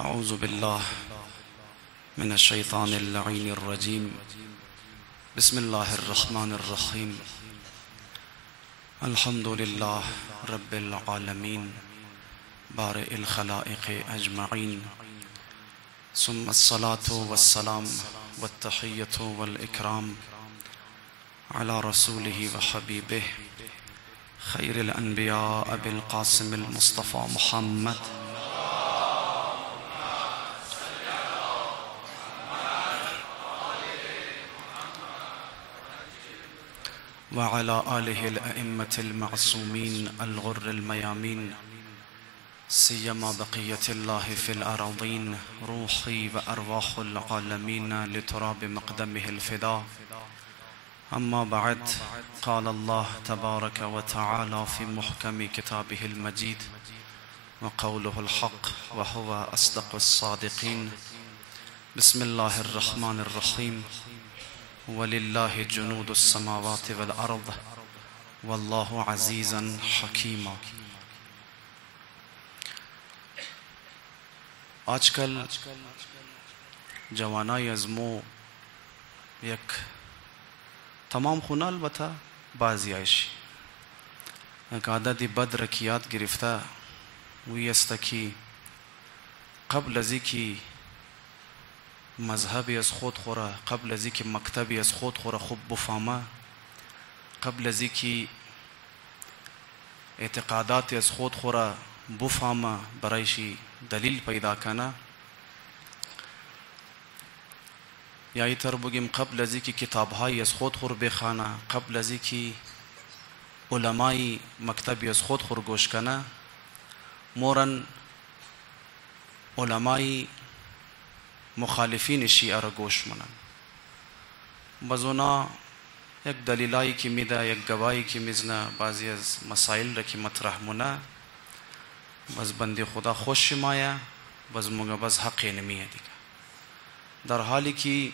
أعوذ بالله من الشيطان اللعين الرجيم. بسم الله الرحمن الرحيم. الحمد لله رب العالمين بارئ الخلائق أجمعين، ثم الصلاة والسلام والتحية والإكرام على رسوله وحبيبه خير الأنبياء أبي القاسم المصطفى محمد وعلى آله الأئمة المعصومين الغر الميامين، سيما بقية الله في الأراضين، روحي وأرواح العالمين لتراب مقدمه الفداء. أما بعد، قال الله تبارك وتعالى في محكم كتابه المجيد وقوله الحق وهو أصدق الصادقين. بسم الله الرحمن الرحيم. ولله جنود السماوات والأرض والله عزيزا حكيما. آجکل جوانای از مو یک تمام خونه البته بعضی ایش یک عادتی بد رکیات گرفته وی است که قبل از اینکه مذهبی از خود خوره، قبل از اینکه مکتبی از خود خوره خوب بفهمه، قبل از اینکه اعتقاداتی از خود خوره بفهمه برایشی دلیل پیدا کنه، یا ایتر بگیم قبل از اینکه کتابهای از خود خور بخوانه، قبل از اینکه علمای مکتبی از خود خور گوش کنه، مورن علمای مخالفین شیعه را گوش منن. باز اونا یک دلیلایی که میده، یک گواهی که میزنه، بعضی از مسائل را که مطرح مونه، باز بنده خدا خوش مایه، باز موگه باز حقی نمیه دیگه. در حالی که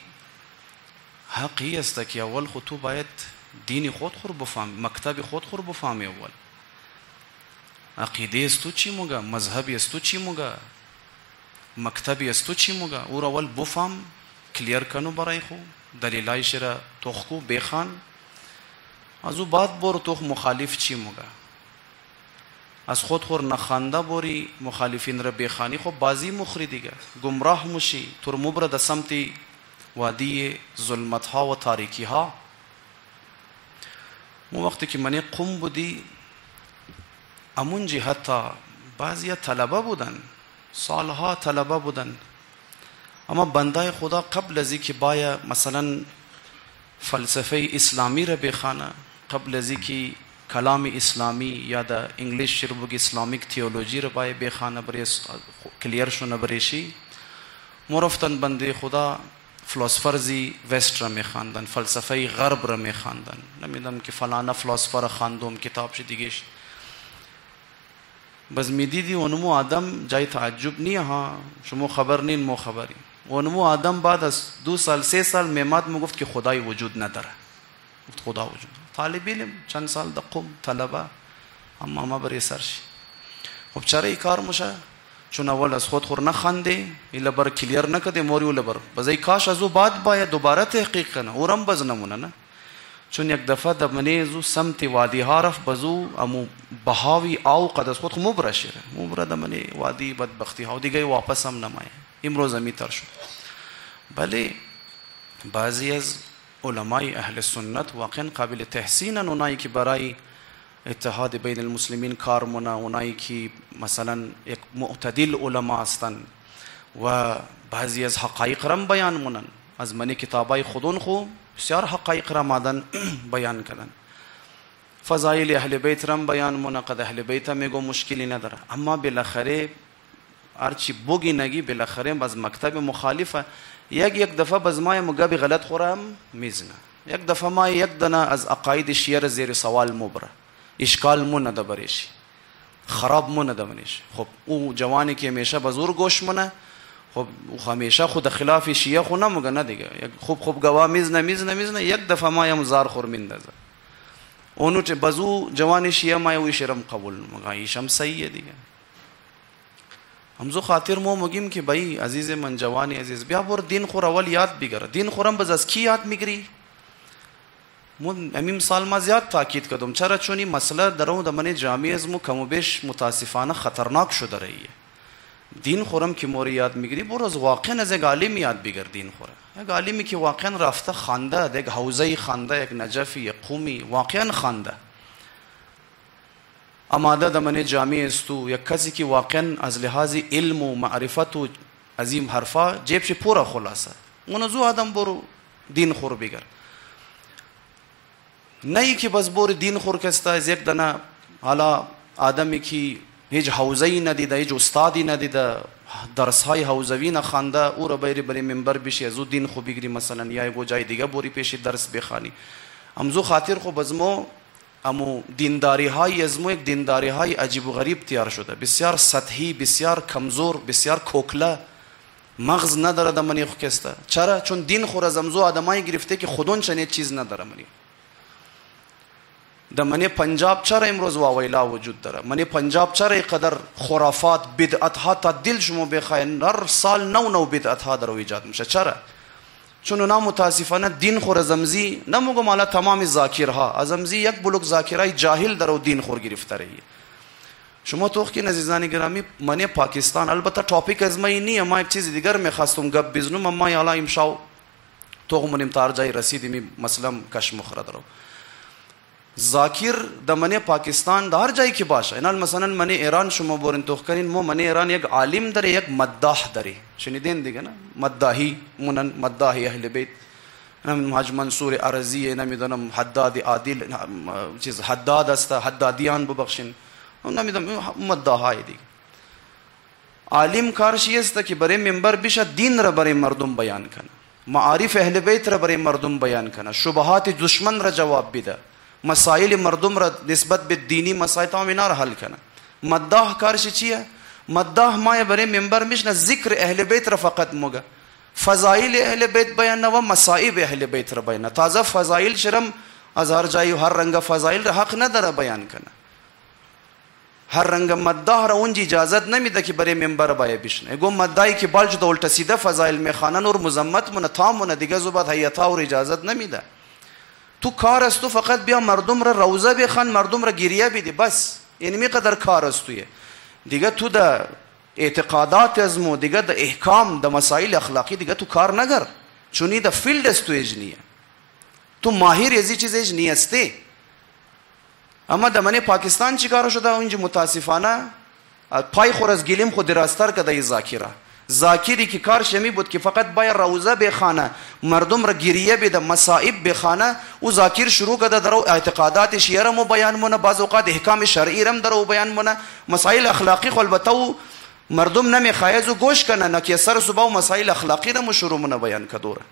حقی است که اول خود تو باید دین خود خور بفهمی، مکتب خود خور بفهمی. اول عقیده است تو چی موگه، مذهبی است تو چی موگه، مکتبی است تو چی موگه، او را اول بفهم، کلیر کنو برای خو، دلیلایش را توخکو بخوان، از او بعد برو توخ مخالف چی موگه. از خود خور نخوانده بوری مخالفین را بخوانی، خب بازی مخری دیگه، گمراه موشی، تر مبرد سمت وادی ظلمت ها و تاریکی ها. مو وقتی که منی قم بودی امون جهت بعضی طلبه بودن، سالها طلبه بودن، اما بنده خدا قبل از اینکه باید مثلا فلسفه اسلامی را بخوانه، قبل از اینکه کلام اسلامی یا در انگلیش شربوگ اسلامیک تیولوژی را باید بخوانه برای کلیر شونه بریشی، مرفتن بنده خدا فلسفرزی وست را میخواندن، فلسفه غرب را میخواندن. نمیدونم که فلانه فلسفه خواندم کتابش دیگهش، بس میدیدی اونمو آدم جای تعجب نیه ها، شما خبر نین مو خبری. اونمو آدم بعد از 2 سال 3 سال میماد میگفت که خدای وجود نداره. گفت خدا وجود. طالب علم چند سال دقم طلبه اما ما بری سرشی. خب چرا ای کار میشه؟ چون اول از خود خور نخوانده، الا بر کلیر نکده موری ولا بر بزای کاش از او بعد باید دوباره تحقیق کنه، اورم بز نمونه نه. چون یک دفعه در منیزو سمت وادی ها رفت، بزو امو بهاوی آو قد از خود مبره شده، مبره در منی وادی بدبختی ها دیگه واپس هم نمایه. امروز همی تر شد. بله بعضی از علمای اهل سنت واقعا قابل تحسینن، اونایی که برای اتحاد بین المسلمین کار مونه، اونایی که مثلا یک معتدل علما هستن و بعضی از حقایق رم بیان مونن. از منی کتابای خودون خو بسیار حقایق را مادن بیان کردن، فضایل اهل بیت رم بیان مونه، قد اهل بیت میگو مشکلی نداره، اما بالاخره هرچی بوگی نگی بالاخره باز مکتب مخالفه. یک دفعه باز مای مگابی غلط خورم میزنه، یک دفعه ما یک دنه از عقاید شیعه زیر سوال مبره، اشکال مو نده بریشی، خراب مو نده منیش. خب او جوانی که همیشه بزور گوش مونه، خب همیشه خود خلاف شیعه خو نموگه نه دیگه، خوب گواه میزنه یک دفعه ما یم زار خور میندازه. اونو چه بزو جوان شیعه ما وی شرم قبول نموگه، ایشم صحیحه دیگه. همزو خاطر مو مگیم که بایی عزیز من جوانی عزیز بیا بر دین خور اول یاد بگیر. دین خورم بز از کی یاد میگیری؟ من امیم سال ما زیاد تاکید کردم چرا چونی مسئله درون دمنه جامعه از مو کم و بیش متاسفانه خطرناک شده رهیه. دین خورم که موری یاد میگیری برو از واقعا از یک عالم یاد بگیر. دین خوره یک عالمی که واقعا رفته خانده، یک حوزه خانده، یک نجفی، یک قومی واقعا خانده آماده دمنه جامعه است تو یک کسی که واقعا از لحاظ علم و معرفت و عظیم حرفا جیبش پورا خلاصه اون زو آدم برو دین خور بگیر. نه که بس بور دین خور کستا از یک دنه حالا آدمی که هیچ حوزه‌ای ندیده، هیچ استادی ندیده، درس‌های حوزوی نخوانده، او را بری منبر بشی از او دین خو بگیری مثلا یا یک جای دیگه بری پیش درس بخوانی. امزو خاطر خو بزمو امو دینداری های ازمو یک دینداری های عجیب و غریب تیار شده، بسیار سطحی، بسیار کمزور، بسیار کوکله، مغز نداره دمنی خو کستا. چرا؟ چون دین خور از امزو آدمایی گرفته که خودون چنین چیز نداره. منی پنجاب چرا امروز واویلا وجود داره؟ منی پنجاب چرا قدر خرافات بدعت ها تا دل شما بخواین هر سال نو بدعت ها در ایجاد میشه؟ چرا؟ چون اونا متاسفانه دین خور زمزی نمیگم حالا تمام ذاکرها ازمزی یک بلوک ذاکرای جاهل در دین خور گرفته رهی. شما تو که عزیزان گرامی منی پاکستان البته ټاپیک از ما اینه، ما یک چیز دیگر میخواستم گپ بزنم اما حالا امشاو تو منیم تار جای رسیدیم مثلا کش مخره درو ذاکر د منی پاکستان د هر جایی که باشه. اینال مثلا منی ایران شما بورین توخ کنین مو منی ایران یک عالم داره، یک مداح داره، شنیدین دیگه نه؟ مداحی منن مداحی اهل بیت، نم حاج منصور ارزی، نمیدونم حداد عادل چیز حداد است، حدادیان ببخشین، نمیدونم مداحای دیگه. عالم کارشی است که برای منبر بشه دین را برای مردم بیان کنه، معارف اهل بیت را برای مردم بیان کنه، شبهات دشمن را جواب بده، مسائل مردم را نسبت به دینی مسائل تمام اینا را حل کنه. مداح کارش چیه؟ مداح ما برای منبر میشنه ذکر اهل بیت را فقط موگه، فضائل اهل بیت بیان و مصائب اهل بیت را بیان. تازه فضائل شرم از هر جای هر رنگ فضائل را حق نداره بیان کنه. هر رنگ مداح را اونجا اجازت نمیده که برای منبر باید بشنه. گم مداحی که بالج دولت سیده فضائل میخوانن اور مذمت مونه تامونه دیگه زوبات هیئتا اور اجازت نمیده. تو کار است تو فقط بیا مردم را روزه بخوان، مردم را گریه بدی، بس اینمی قدر کار است توی دیگه. تو د اعتقادات ازمو دیگه د احکام د مسائل اخلاقی دیگه تو کار نگر، چونی د فیلد است تو اجنیه، تو ماهر ازی چیز اجنیه استی. اما د منی پاکستان چی کار شده اونجا متاسفانه پای خور از گلیم خود دراستر کده ای ذاکره، ذاکری که کارش می بود که فقط باید روزه بخانه، مردم را گریه بده، مصائب بخانه، او ذاکر شروع کرده درو اعتقادات شیعه را مو بیان مونه، بعض اوقات احکام شرعی را درو بیان مونه، مسائل اخلاقی خو البته مردم نمیخوایز و گوش کنه، نه که سر صبح مسائل اخلاقی را مو شروع مونه بیان کدوره.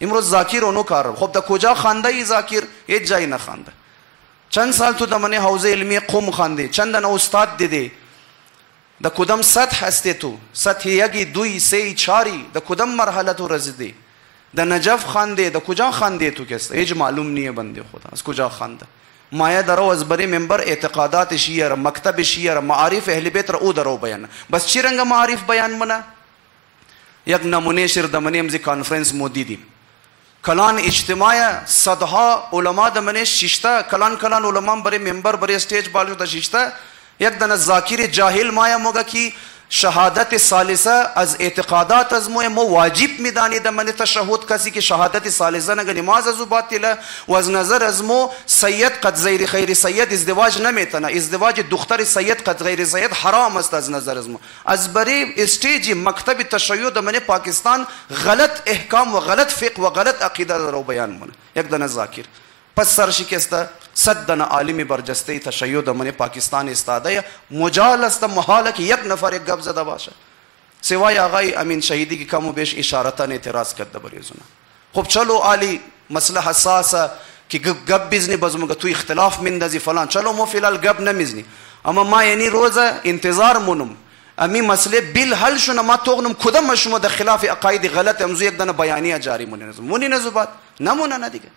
امروز ذاکر اونو کار خب د کجا خانده ای ذاکر؟ هیچ جای نه خانده. چند سال تو د منی حوزه علمی قم خانده، چند نه استاد دیده، د کدام سطح هستی تو؟ سطح یکی دوی سی چاری د کدام مرحله تو رسیدی؟ د نجف خانده، د کجا خانده تو کسته؟ هیچ معلوم نیه بنده خدا از کجا خانده. مایه درو از بری منبر اعتقادات شیعه را، مکتب شیعه را، معارف اهل بیت را او درو بیان. بس چی رنگ معارف بیان منه؟ یک نمونه شر دمنی امزی کانفرنس مو دیدیم، کلان اجتماع صدها علما دمنی ششته کلان علما بری منبر بری استیج بالو د ششته یک دن ذاکر جاهل مایا موگه کی شهادت ثالثه از اعتقادات از مو واجب میدانی د من تشهد کسی که شهادت ثالثه نگه نماز از باطله و از نظر از مو سید قد غیر خیر سید ازدواج نمیتنه، ازدواج دختر سید قد غیر سید حرام است از نظر از مو. از بری استیج مکتب تشیع د من پاکستان غلط احکام و غلط فقه و غلط عقیده رو بیان مونه یک دن ذاکر. پس سرشکسته صد دن عالم برجسته تشیع د من پاکستان استاده مجال است محاله که یک نفر یک گپ زده باشه سوای آقای امین شهیدی که کم و بیش اشارتاً اعتراض کرده بریزونه. خب چلو عالی مسئله حساسه که گپ بزنی بزمگه تو اختلاف مندازی فلان، چلو مو فیلال گپ نمیزنی، اما ما یعنی روزه انتظار مونم امی مسئله بیل حل شونه ما توغنم کدام شما د خلاف عقاید غلط امزو یک دن بیانیه جاری مونی نزو بعد نمونه نه دیگه.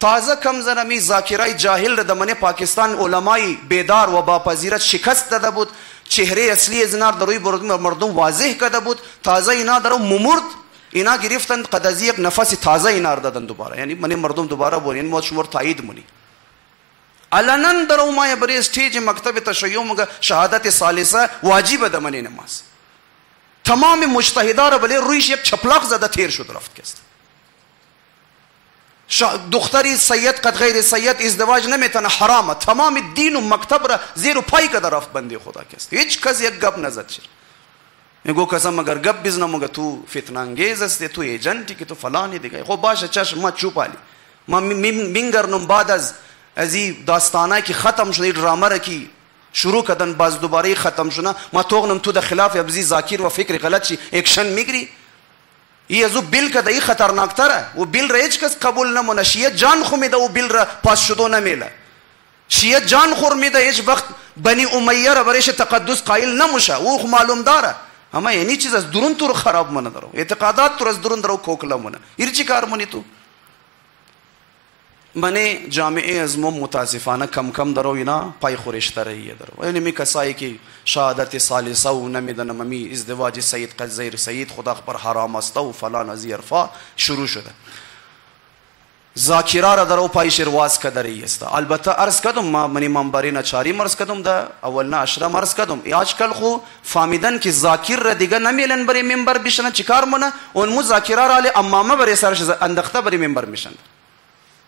تازه کم زنمی ذاکرای جاهل را دمنه پاکستان علمای بیدار و با پذیرت شکست داده بود، چهره اصلی از اینا در روی مردم واضح کرده بود. تازه اینا در ممرد اینا گرفتند قد یک نفس تازه اینا دادن دوباره، یعنی من مردم دوباره بونین مو شمار تایید مونی علنا در ما برای استیج مکتب تشیع مگه شهادت ثالثه واجب ده من نماز. تمام مجتهدان بله رویش یک چپلاق زده تیر شد رفت کست. دختری سید قد غیر سید ازدواج نمیتونه حرامه. تمام دین و مکتب را زیر و پای کده رفت بنده خدا کست. هیچ کس یک گپ نزد شد. میگو کسا مگر گپ بزنه مگه تو فتنه انگیز است، تو ایجنتی که تو فلانی دیگه. خب باشه چشم ما چوپالی ما مینگرنم بعد از این داستانه که ختم شده ډرامه را که شروع کردن باز دوباره ختم شده ما توغنم تو در خلاف ابزی ذاکر و فکر غلط شی اکشن میگیری. ای ازو بیل کده ای خطرناکتره و بیل را هیچ کس قبول نمونه. شیعه جان خو میده و بیل را پاس شدو نمیله. شیعه جان خور میده هیچ وقت بنی امیه را برایش تقدس قائل نموشه. او خو معلوم داره اما یعنی چیز از درون تو رو خراب منه درو اعتقادات تو از درون درو کوکلا منه ایر چی کار منی تو. من جامعه از متاسفانه کم کم درو اینا پای خورشته رهیه درو. یعنی می کسایی که شهادت ثالثه و نمیدونم می ازدواج سید قد غیر سید خدا خبر حرام است و فلان از عرفا شروع شده. ذاکره را درو پای شرواز کدری است. البته عرض کردم ما منی منبری نچاری مرز کردم ده اولنا عشره مرز کردم. آجکل خو فهمیدن که ذاکر را دیگه نمیلن بری منبر بشنه چیکار مونه اون مو ذاکره را علی امامه بری سرش اندخته بری منبر میشن.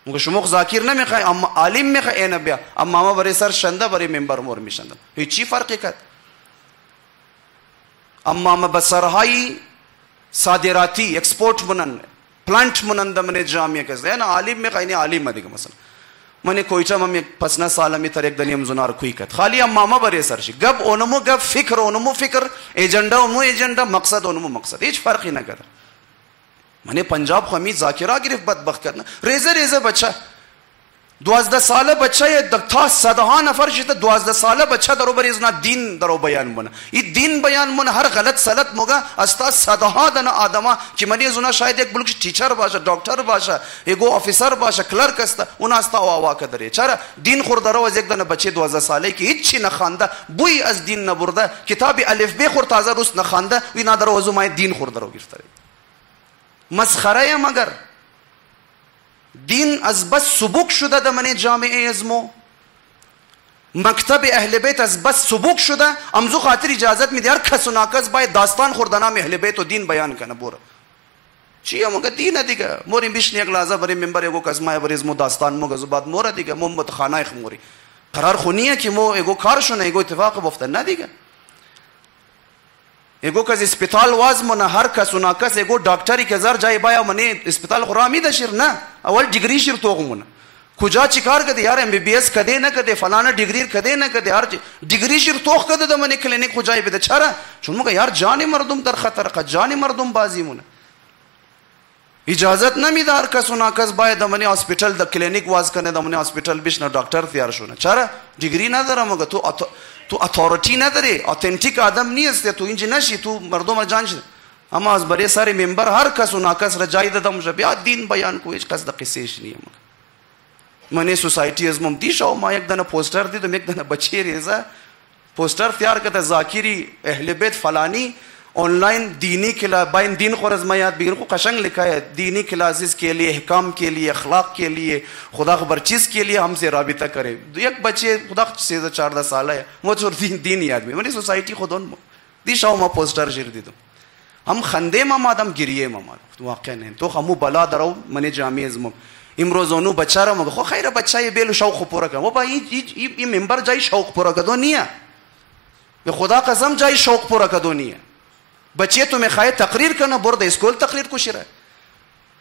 مگه شما ذاکر نمیخوای اما عالم میخوای اینا بیا امامه بری سر شنده بری منبر مور میشن. هیچی فرقی کرد. امامه بسرهای صادراتی اکسپورت منن پلانت مننده من جامعه کس ہے نا عالم میں قائنی عالم دیگه مثلا من کویچا مم پسنا سال می تر یک دنیم زنار کوی کت خالی امامه بری سرشی گب اونمو گب فکر اونمو فکر ایجنڈا اونمو ایجنڈا مقصد اونمو مقصد هیچ فرقی نہ کر. من پنجاب خو می ذاکرہ گرفت بدبخت کرنا ریزه ریزه بچه 12 ساله بچه تا 100 نفر شده 12 ساله بچه درو بر ازنا دین درو بیان مونه این دین بیان مونه هر غلط سلط موگه استا 100 دنا آدما که منی ازنا شاید یک بلوک ٹیچر باشه دکتر باشه یگو افسر باشه کلرک است اون استا واوا کدره چرا دین خور درو از یک دنا بچه 12 ساله که هیچ نه خوانده بوی از دین نه برده کتاب الف ب خور تازه روس نه خوانده وینا درو از ما دین خور درو گرفته مسخره مگر دین از بس سبوک شده در من جامعه ازمو مکتب اهل بیت از بس سبوک شده امزو خاطر اجازت میده هر کس و ناکس باید داستان خوردنام اهل بیت و دین بیان کنه بوره چیه مگه دین دیگه موریم بیشنی یک لحظه بریم منبر اگو کس ما بر ازمو داستان مگه زباد موره دیگه محمد خانه خموری قرار خونیه که مو اگو کارشونه اگو اتفاق بفته نه دیگه اگو کس اسپیتال واز منه هر کس و ناکس اگو دکتری که زر جای بایا منه اسپیتال خرامی ده شیر نه اول ڈگری شیر توغ منه کجا چیکار کده یار ام بی بی ایس کده نه کده فلانا ڈگری کده نه کده هر ڈگری شیر توغ کده ده منه کلینیک کجای بده چرا چون مگه یار جان مردم در خطر قد جان مردم بازی منه اجازت نمیده هر کس و ناکس باید ده منه هاسپیتال ده کلینیک واز کنه ده منه هاسپیتال بشنه دکتر تیار شونه چرا ڈگری نداره مگه تو اتھارٹی نداری اتھنٹک آدم نیست تو اینجا نشی تو مردم جان شد اما از برای ساری منبر هر کس و ناکس رجای دادم بیا دین بیان کو هیچ کس د قصهش نیه من سوسایتی از مم دیشو ما یک دنه پوسٹر دیدم یک دنه بچی ریزه پوسٹر تیار کرده ذاکری اهل بیت فلانی ऑनलाइन दीनी क्लास बाइन दीन को रज़मायात बिगन को कशंग लिखा है दीनी क्लासेस के लिए अहकाम के लिए अखलाक के लिए खुदा खबर चीज़ के लिए हमसे राबिता करे एक बच्चे खुदा से 14 साल है वो छोड़ दीन याद में मैंने सोसाइटी खुद उन दिशाओं में पोस्टर शेर दी दो हम खंदे मामाद हम गिरिए मामाद तो वाक़ई नहीं तो हमू बला दराउ मने जामी अज़म इमरोज़ोनु बच्चा रहा मगर खो खैर बच्चा ये बेल शौक़ पूरा कर वो भाई ये मेंबर जाई शौक़ पूरा कर दो नहीं है ये खुदा कसम जाई शौक़ पूरा कर दो नहीं है बच्चे तो मैं खाए तकरीर करना बोर्ड स्कूल तकरीर कुछ रहा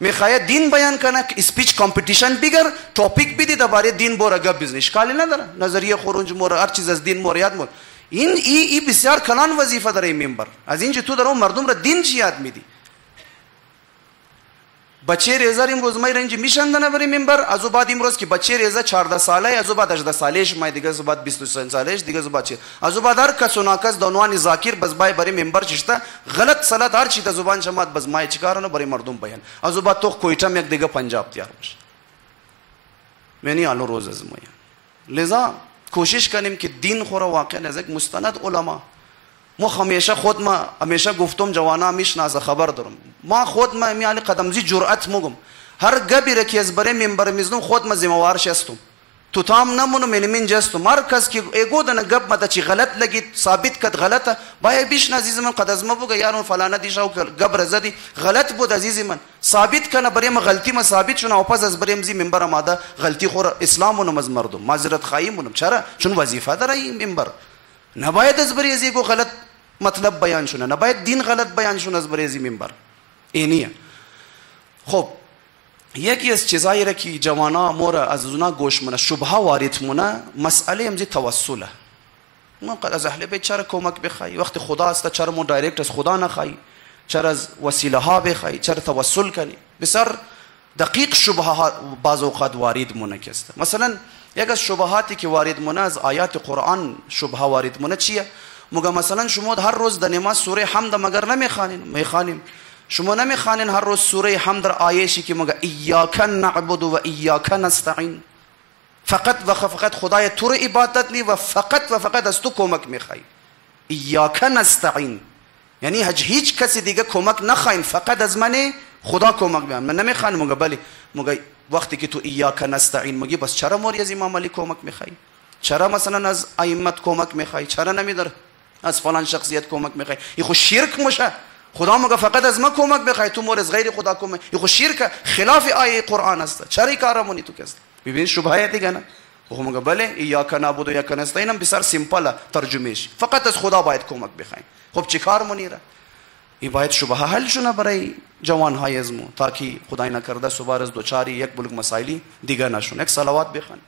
मैं खाया दीन बयान करना स्पीच कंपटीशन बिगर टॉपिक भी दी दबारे दीन बोरा गब बिजनेस काले ना दरा नजरिया खुरुंज मोर हर चीज दीन मोर याद मोर इन ई बिस्यार कलान वजीफा दरे मेंबर आज इन जितु दरो मर्दुम रा दीन ची आदमी दी बच्चे रेज़ा इमरोज़ माई रंजी मिशन दना बरी मेंबर अजुबाद इमरोज़ की बच्चे रेज़ा 14 साल है अजुबाद 18 सालेश माई दिगा जुबाद 20 सालेश दिगा जुबाद चे अजुबाद हर कसुनाकस दोनवानी जाकिर बज़बाई बरी मेंबर चिश्ता गलत सलात हर चीज़ जुबान जमात बज़माई चिकारो ना बरी मर्दुम बयान अजुबाद तो कोयटा में एक दिगा पंजाब तैयार یعنی الان روز از ما. لذا کوشش کنیم که دین خورا واقعا از یک مستند علما. ما همیشه گفتم جوانا میشناسه خبر دارم. ما خود ما یعنی قدمزی جرأت مگم. هر گبی را که از برای منبر میزنم خود ما ذمه‌وارش هستم. تو تام نمونم من جستم. هر کس که ایگو دن گب مت چی غلط لگید ثابت کد غلطه باید بیش عزیز من قد از ما بگه یارو فلانه دیشو گب رزدی غلط بود عزیز من ثابت کنه برای ما غلطی ما ثابت شونه او پس از برای مزی منبر ماده غلطی خور اسلامونو از مردم معذرت خواهیم چرا چون وظیفه داره این منبر نباید از برای از یگو غلط مطلب بیان شونه نباید دین غلط بیان شونه از برای از منبر اینیه. خب یکی از چیزایی را که جوانا مورا از اونا گوش منه شبهه وارد منه مسئله امزی توسله. ما قد از اهل بیت چرا کمک بخوای وقت خدا است چرا ما دایرکت از خدا نخوای چرا از وسیله ها بخوای چرا توسل کنی بسیار دقیق شبهه ها بعض اوقات وارد منه است. مثلا یک از شبهاتی که وارد منه از آیات قرآن شبهه وارد منه چیه؟ مگه مثلا شما هر روز در نماز سوره حمد مگر میخوانیم شما نمیخوانین هر روز سوره حمد در آیه‌ای که مگه ایاک نعبد و ایاک نستعین فقط و فقط خدای تو رو عبادت نی و فقط از تو کمک میخوای ایاک نستعین یعنی هیچ کسی دیگه کمک نخواین فقط از من خدا کمک بیان من نمیخوام مگه بله مگه وقتی که تو ایاک نستعین مگه بس چرا موری از امام علی کمک میخوای چرا مثلا از ائمه کمک میخوای چرا نمیدار از فلان شخصیت کمک میخوای این خو شرک میشه خدا مگه فقط از ما کمک بخوای تو مور از غیر خدا کمک این خو شرک خلاف آیه قرآن است چرا این کارمونی تو کس ببین شبهه دیگه نه خو مگه بله ایاک نعبد و ایاک نستعین هم بسیار سیمپل ترجمهش فقط از خدا باید کمک بخوایم خب چی کار منیره این باید شبهه حل شونه برای جوان های ازمو تاکي خدای نکرده صبح از دوچاری یک بلوک مسائلی دیگه نشون. یک صلوات بخوان.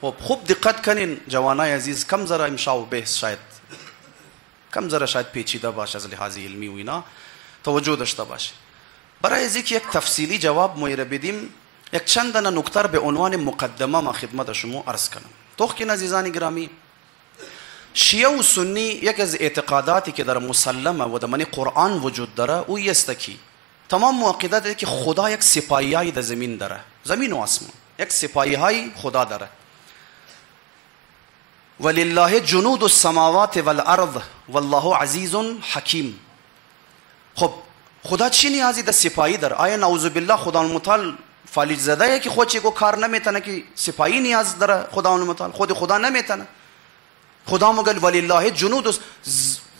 خب خوب دقت کنین جوانای عزیز کم ذره امشا و بحث شاید کم ذره شاید پیچیده باشه از لحاظ علمی و اینا توجه داشته باشه. برای از اینکه یک تفصیلی جواب مویره بدیم یک چند تا نکته به عنوان مقدمه ما خدمت شما عرض کنم. توخین عزیزان گرامی شیعه و سنی یک از اعتقاداتی که در مسلمه و در من قرآن وجود داره او است که تمام موقعیت که خدا یک سپاهیای در زمین داره زمین و آسمان یک سپاهیای خدا داره ولله جنود السماوات والارض والله عزیز حکیم. خب خدا چی نیازی در سپاهی داره؟ آیا نعوذ بالله خدا المتعال فالج زده که خود چی کو کار نمیتونه که سپاهی نیاز داره خدا المتعال خود خدا نمیتونه خدا مگه ولله جنود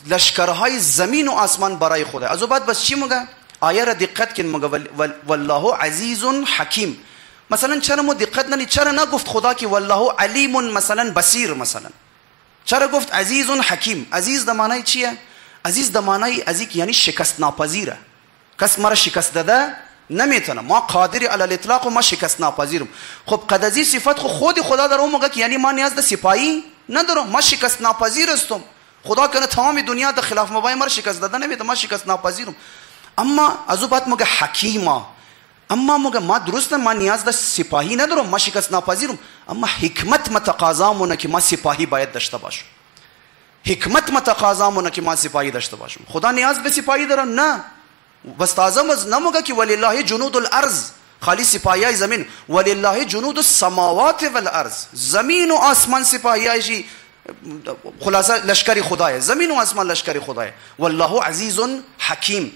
لشکرهای زمین و آسمان برای خدا از بعد بس چی مگه آیه را دقت کن مگه والله عزیز حکیم. مثلا چرا ما دقت نکنیم چرا نگفت خدا که والله علیم مثلا بصیر مثلا چرا گفت عزیز حکیم؟ عزیز در معنی چیه؟ عزیز در معنی عزیز یعنی شکست ناپذیره کس مرا شکست داده نمیتونه ما قادری علی الاطلاق و ما شکست ناپذیرم. خب قد از این صفت خود خدا در اون موقع که یعنی ما نیاز به سپاهی ندارم ما شکست ناپذیر هستم خدا کنه تمام دنیا در خلاف ما مرا شکست داده نمیتونه ما شکست ناپذیرم. اما از بعد مگه حکیما اما مگه ما درسته ما نیاز به سپاهی ندارم ما شکست ناپذیرم اما حکمت متقاضا مونه که ما سپاهی باید داشته باشیم حکمت متقاضا مونه که ما سپاهی داشته باشیم. خدا نیاز به سپاهی داره نه بس تازه از نموگه که ولله جنود الارض خالی سپاهیای زمین ولله جنود السماوات والارض زمین و آسمان سپاهیایشی خلاصه لشکری خدای زمین و آسمان لشکری خدای والله عزیز حکیم.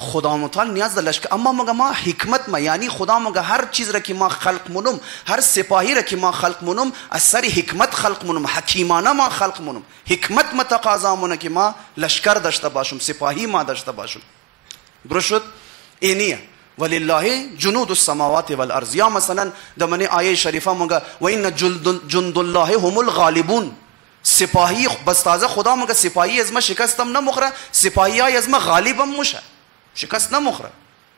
خدا متعال نیاز در لشکر اما مگه ما حکمت ما یعنی خدا مگه هر چیز را که ما خلق منم هر سپاهی را که ما خلق منم از سر حکمت خلق منم حکیمانه ما خلق منم حکمت متقاضا منه که ما لشکر داشته باشم سپاهی ما داشته باشم. درست شد؟ اینیه ولله جنود السماوات والارض. یا مثلا در من آیه شریفه مگه و این جند الله هم الغالبون سپاهی بس تازه خدا مگه سپاهی از ما شکستم نمخره سپاهی های از ما غالبم مشه شکست نمخره.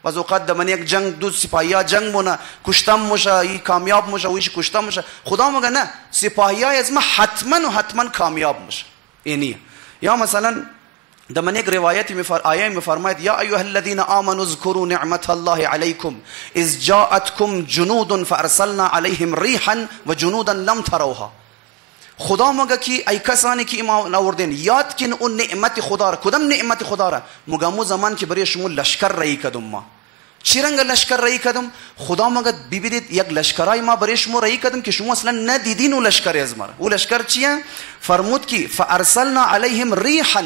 بعض اوقات در من یک جنگ دو سپاهی ها جنگ مونه کشتم مشه ای کامیاب مشه ویش کشتم مشه خدا مگه نه سپاهی های از ما حتما کامیاب مشه اینیه. یا مثلا در من یک روایتی آیه میفرماید یا ایها الذین آمنوا اذکروا نعمت الله علیکم اذ جاءتکم جنود فارسلنا علیهم ریحا و جنودا لم تروها. خدا مگه که ای کسانی که ایمان آوردین یاد کن اون نعمت خدا را. کدام نعمت خدا را؟ مگه مو زمان که برای شما لشکر رایی کردم ما. چی رنگ لشکر رایی کردم؟ خدا مگه ببینید یک لشکرای ما برای شما رایی کردم که شما اصلا ندیدین اون لشکر از ما. اون لشکر چیه؟ فرمود که فارسلنا علیهم ریحا،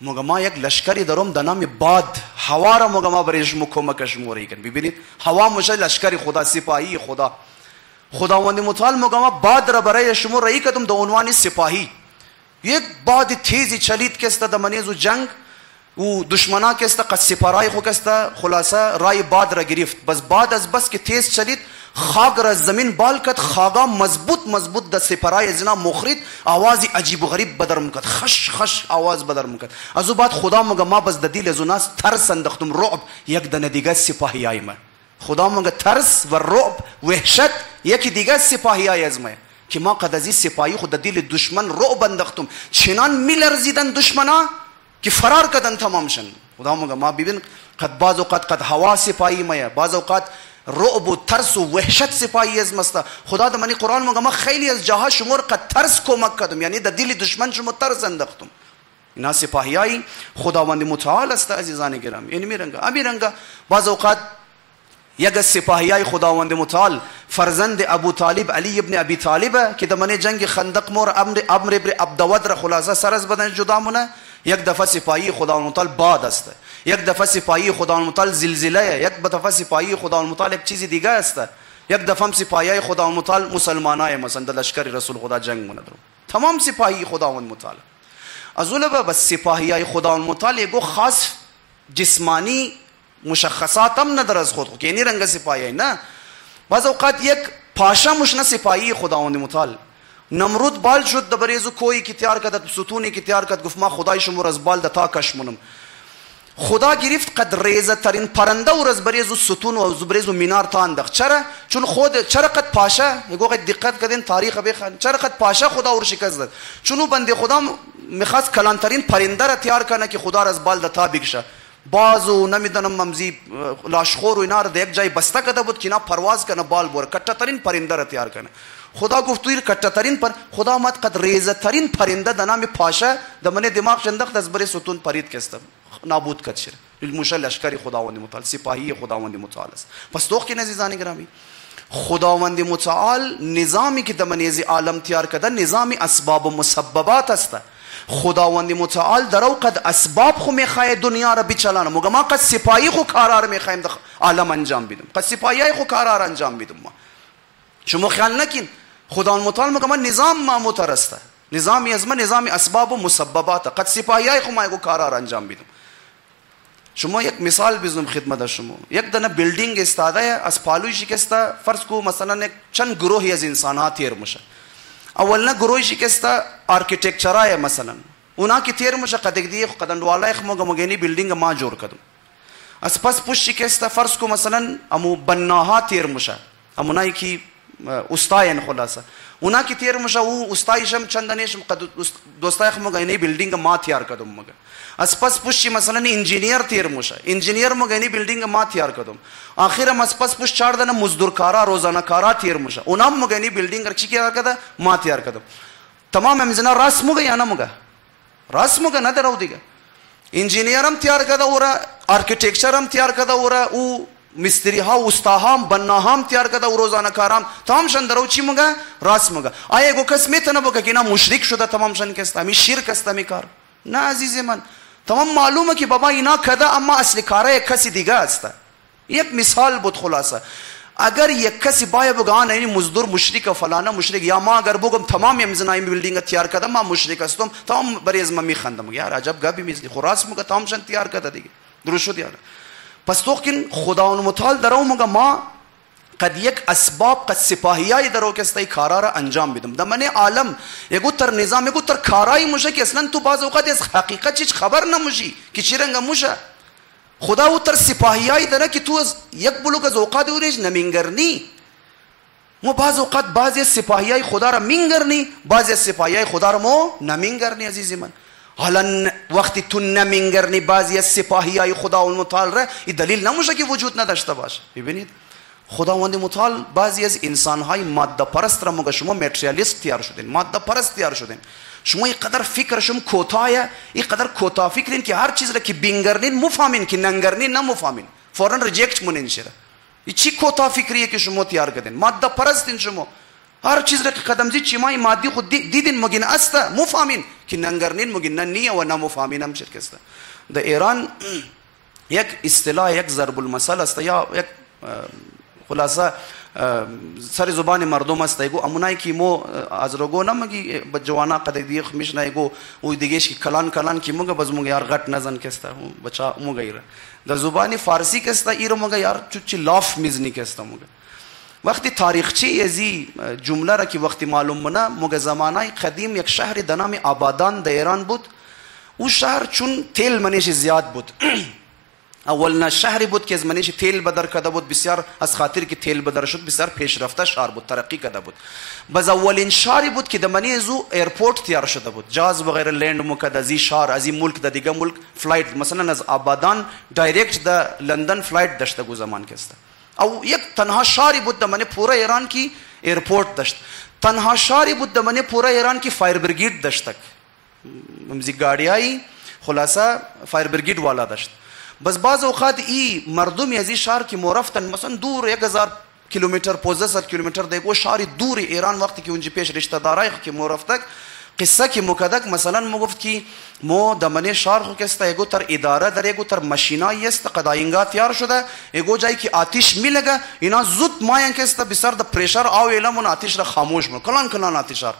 مگه ما یک لشکری دارم در نام باد، هوا را مگه ما برای شما کمک شما رایی کردم. ببینید هوا میشه لشکر خدا، سپاهی خدا. خداوند متعال مگه ما باد را برای شما رایی کردم در عنوان سپاهی. یک باد تیزی چلید که است در منیز و جنگ و دشمنا که است قد سپارای خو که است خلاصه رای باد را گرفت. باد از بس که تیز چلید خاک را زمین بال کرد، خاگا مضبوط در سپارای زنا مخرید، آوازی عجیب و غریب بدر میکرد، خش خش آواز بدر میکرد. از او بعد خدا مگه ما بس ددیل از ناس ترس انداختم، رعب یک دنه دیگه سپاهیای من. خدا مگه ترس و رعب وحشت یکی دیگه سپاهیای از من که ما قد از این سپاهی خود دل دشمن رعب انداختم، چنان میلرزیدن دشمنا که فرار کردن تمام شن. خدا مگه ما ببین قد بعض اوقات قد هوا سپاهی ما، بعض اوقات رعب و ترس و وحشت سپاهی از مستا. خدا در منی قرآن مگه ما خیلی از جاها شما قد ترس کمک کردم، یعنی در دل دشمن شما ترس انداختم. اینا سپاهیای خداوند متعال است عزیزان گرامی. یعنی میرنگا بعض اوقات یک سپاهیای خداوند متعال فرزند ابو طالب علی ابن ابی طالب که در من جنگ خندق مور امر ابن عبدود را خلاصه سر از بدن جدا مونه. یک دفعه سپاهی خداوند متعال باد است، یک دفعه سپاهی خداوند متعال زلزله، یک دفعه سپاهی خداوند متعال یک چیزی دیگه است، یک دفعه سپاهیای خداوند متعال مسلمانای مثلا در لشکر رسول خدا جنگ مونه. تمام سپاهی خداوند متعال از اول بس سپاهیای خداوند متعال یگو خاص جسمانی مشخصات هم نداره از خود که یعنی رنگ سپاهی نه. بعض اوقات یک پاشا مشنا سپاهی خداوند متعال نمرود بال شد در بریزو کوی که تیار کرد، ستونی که تیار کرد، گفت ما خدای شما از بال تا کشمونم. خدا گرفت قد ریزه ترین پرنده و از بریزو ستون و از بریزو مینار تا انداخت. چرا؟ چون خود چرا قد پاشا یگو قد دقت کردین تاریخ بخوان چرا قد پاشا خدا اور شکست داد؟ چون او بنده خدا میخواست کلانترین پرنده را تیار کنه که خدا از بال تا بکشه. بازو نمیدونم ممزی لاشخور و اینا را یک جای بسته کرده بود که اینا پرواز کنه بال بور کٹا ترین پرنده را تیار کنه. خدا گفت توی کٹا ترین پر خدا مت قد ریزه ترین پرنده در نام پاشا در من دماغ انداخت از بر ستون پرید کست نابود کرد شد. المشل لشکری خداوند متعال سپاهی خداوند متعال است. پس دوخ که عزیزان گرامی خداوند متعال نظامی که در من عالم تیار کرده نظامی اسباب و مسببات است. خداوند متعال در او قد اسباب خو میخواه دنیا را بچلانه. مگه ما قد سپاهی خو کارار میخوایم در عالم انجام بدیم، قد سپاهی خو کارار انجام بدیم. ما شما خیال نکین خداوند متعال مگه ما نظام ما مترسته، نظامی از ما نظامی اسباب و مسببات، قد سپاهی خو ما کارار انجام بدیم. شما یک مثال بزنم خدمت شما. یک دنه بیلدینگ استاده از پالوی شکسته، فرض کو مثلا چند گروهی از انسان‌ها تیر میشه. اولنا گروهی شکسته آرکیتکچرای مثلا اونا که تیر میشه قد دیگه قدندوالای مگنی بیلدینگ ما جور کردم. از پس پوش شکسته فرض کو مثلا امو بناها تیر میشه، امونایی که استاین خلاصه اونا که تیر میشه او استایشم چندانیش قد دوستای مگنی بیلدینگ ما تیار کردم. مگه از پس پوش مثلا انجینیر تیر میشه، انجینیر مگنی بیلدینگ ما تیار کردم. آخرم از پس پوش 4 دنه مزدورکارا روزانه کارا تیر میشه، اونام مگنی بیلدینگ را چی تیار کرده ما تیار کردم. تمام امزنا راست مگه یا نه مگه راست مگه ندارو دیگه. انجینیرم تیار کرده اورا، آرکیتکچرم تیار کرده اورا، او مستری ها استاهام بناهام تیار کرده او روزانه کارام تمام شن درو چی مگه راست مگه. آیا گو کس میتونه بگه که نه مشرک شده تمام شن که است می شرک است می کار؟ نه عزیز من تمام معلومه که بابا اینا کده اما اصل کاره کسی دیگه است. یک مثال بود خلاصه. اگر یک کسی باید بگه آن این مزدور مشرک و فلانه مشرک، یا ما اگر بگم تمام امزنای بیلدینگ تیار کرده ما مشرک هستم تمام بریز ما میخندم. یار عجب گپی میزنی خلاص مگه تمام شن تیار کرده دیگه درست شد یار. پس تو که خداوند متعال درو مگه ما قد یک اسباب قد سپاهیای درو که استی کارا را انجام بدم. در من عالم یگو تر نظام یگو تر کارای موشه که اصلا تو بعض اوقات از حقیقت چیز خبر نموشی که چی رنگ موشه. خدا او تر سپاهیای داره که تو از یک بلوک از اوقات اوریج نمینگرنی. مو بعض اوقات بعضی سپاهیای خدا را مینگرنی، بعضی سپاهیای خدا را مو نمینگرنی عزیزی من. حالا وقتی تو نمینگرنی بعضی سپاهیای خدا و متعال را این دلیل نموشه که وجود نداشته باشه. ببینید خداوند متعال بعضی از انسانهای ماده پرست را مگه شما متریالیست تیار شدین، ماده پرست تیار شدین، شما اینقدر فکر شما کوتاه، اینقدر کوتاه فکرین که هر چیز را که بینگرنین مفهمین که ننگرنین نمفهمین، فوراً ریجکت مونین شده. این چی کوتاه فکریه که شما تیار کردین؟ ماده پرستین شما. هر چیز را که قدم زید چیمای مادی خود دیدین مگین است مفهمین که ننگرنین مگین نیه و نمفهمین هم شرکسته. در ایران یک اصطلاح، یک ضرب المثل است یا یک خلاصه سر زبان مردم است، ایگو امونایی که مو از روگو نمگی به جوانا قد دیخ میشنه ایگو او دیگهش که کلان کلان که موگه باز موگه یار غٹ نزن کسته بچا موگه ایره در زبان فارسی کسته ایره موگه یار چوچی لاف میزنی کسته موگه. وقتی تاریخچه ازی جمله را که وقتی معلوم منه موگه زمانای قدیم یک شهر به نام آبادان در ایران بود. او شهر چون تیل منش زیاد بود اولنا شهری بود که از منش تیل بدر کده بود، بسیار از خاطر که تیل بدر شد بسیار پیشرفته شهر بود، ترقی کده بود. باز اولین شهری بود که در منی ازو ایرپورت تیار شده بود، جاز وغیره لند مکد از این شهر از این ملک در دیگه ملک فلایت مثلا از آبادان دایرکت در لندن فلایت داشته گو زمان کسته. او یک تنها شهری بود در منی پورا ایران کی ایرپورت داشت، تنها شهری بود در منی پورا ایران کی فایر بریگیڈ داشت، ممزی گاڑیایی خلاصه فایر بریگیڈ والا داشت. بس بعض اوقات ای مردم از این شهر که مرفتن مثلا دور 1000 کیلومتر 1500 کیلومتر دیگه شهر دور ایران وقتی که اونجا پیش رشته دارای که مرفتک قصه که مکدک مثلا مو گفت که مو دمنه شهر خو کسته ایگو تر اداره در ایگو تر ماشینایی است قداینگا تیار شده ایگو جایی که آتش میلگه اینا زود ماین کسته بسر د پرشر او ایلمون آتش را خاموش مون کلان کلان آتشار.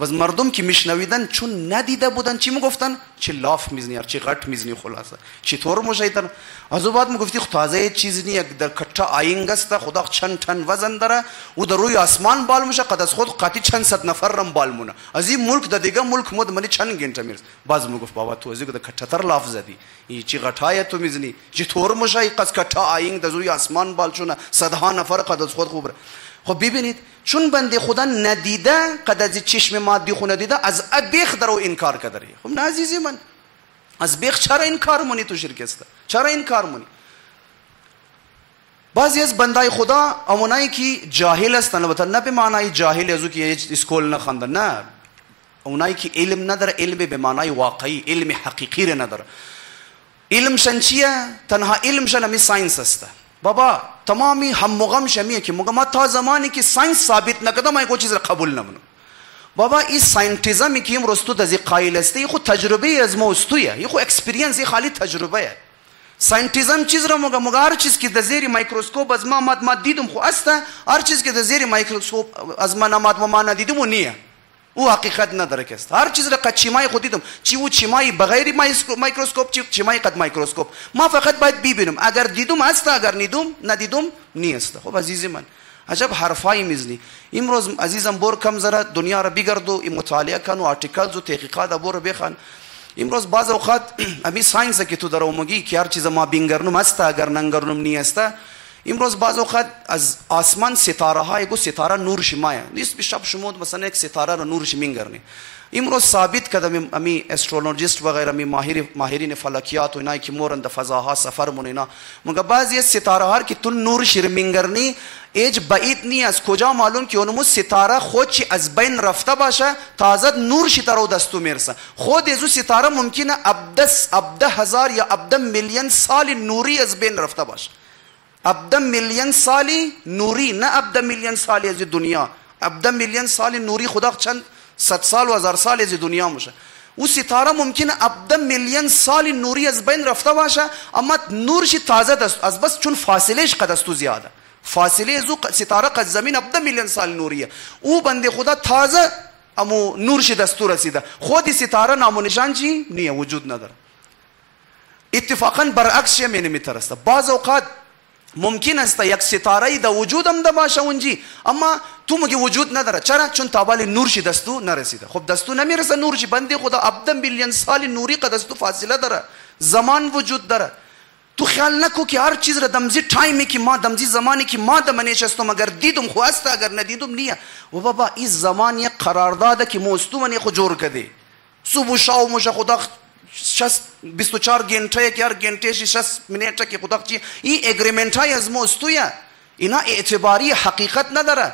بس مردم که میشنویدن چون ندیده بودن چی میگفتن؟ چه لاف میزنی، چه غٹ میزنی، خلاصه چطور مشایدن. از بعد میگفتی تازه چیز نی در کٹا آینگ است، خدا چند تن وزن داره و در روی آسمان بال میشه، قد از خود قاطی چند صد نفر رم بال مونه از این ملک در دیگه ملک مود منی چند گنٹه میرس. باز میگفت بابا تو ازی که در کٹا تر لاف زدی، این چی غٹای تو میزنی، چطور مشای قد کٹا آینگ در روی آسمان بال چونه صدها نفر قد از خود خوب. خب ببینید چون بنده خدا ندیده قد از چشم مادی خو ندیده از بیخ درو انکار کردی. خب نه عزیزی من از بیخ چرا انکار مونی تو شرک است؟ چرا انکار مونی؟ بعضی از بندای خدا امونایی که جاهل هستن، البته نه به معنای جاهل ازو که اسکول نه خواندن، نه اونایی که علم نداره، علم به معنای واقعی، علم حقیقی را نداره. علم شن چیه؟ تنها علم شن می ساینس است. بابا تمامی هم مغم شمیه که مغم تا زمانی که ساینس ثابت نکرده ما کوئی چیز را قبول نمونم. بابا این ساینتیزمی که امروز تو دزی قائل است این خود تجربه از ما استویه، این خود اکسپریانس، این خالی تجربه. ساینتیزم چیز را مگه هر چیز که در زیر میکروسکوپ از ما دیدم خو است، هر چیز که در زیر میکروسکوپ از ما نماد و ما ندیدم و نیه، او حقیقت نداره که است. هر چیز را قد چیمای خود دیدم، چی و چیمای بغیر میکروسکوپ، چیمای قد میکروسکوپ، ما فقط باید ببینم اگر دیدم است، اگر ندیدم نیست. خب عزیزی من عجب حرفایی میزنی. امروز عزیزم بور کم زره دنیا را بگرد و مطالعه کن و آرتیکلز و تحقیقات بور بخوان. امروز بعض اوقات امی ساینس که تو درو میگی که هر چیز ما بینگرنم است اگر ننگرنم نیست. امروز بعض اوقات از آسمان ستاره های گو ستاره نورش مایه نیست بشب شمود مثلا یک ستاره رو نورش مینگرنی. امروز ثابت کردم امی استرولوژیست و غیره امی ماهرین فلکیات و اینایی که مورن در فضاها سفر مون اینا مگه بعضی ستاره ها که تو نورش مینگرنی ایج بعید نی از کجا معلوم که اونمو ستاره خود چی از بین رفته باشه تازه نورش ترو دستو میرسه. خود ازو ستاره ممکنه ابده هزار یا ابده میلیون سال نوری از بین رفته باشه. ابده میلیون سالی نوری، نه ابده میلیون سالی از دنیا. ابده میلیون سالی نوری خدا چند 100 سال و 1000 سال از دنیا میشه. او ستاره ممکنه ابده میلیون سالی نوری از بین رفته باشه اما نورش تازه دست از بس چون فاصلهش قد است زیاده. فاصله از ستاره قد زمین ابده میلیون سال نوریه. او بنده خدا تازه امو نورش دستور رسیده. خود ستاره نام و نشان چی نیه، وجود نداره. اتفاقا برعکس شه میترسته. بعض اوقات ممکن است یک ستاره در وجود هم باشه اونجی اما تو مگه وجود نداره. چرا؟ چون تابال نورش دستو نرسیده. خب دستو نمیرسه نورش بنده خدا ابده میلیون سال نوری قد دستو فاصله داره، زمان وجود داره. تو خیال نکو که هر چیز را دمزی تایمی که ما دمزی زمانی که ما دمنیش استم اگر دیدم خو است اگر ندیدم نیه. و بابا این زمان یک قرارداده که موستو منی خو جور کده صبح شاو مشه خدا 24 گنٹه که هر گنٹه 60 منیټه که خدا چی این اگریمنت های از موستویه اینا اعتباری حقیقت نداره.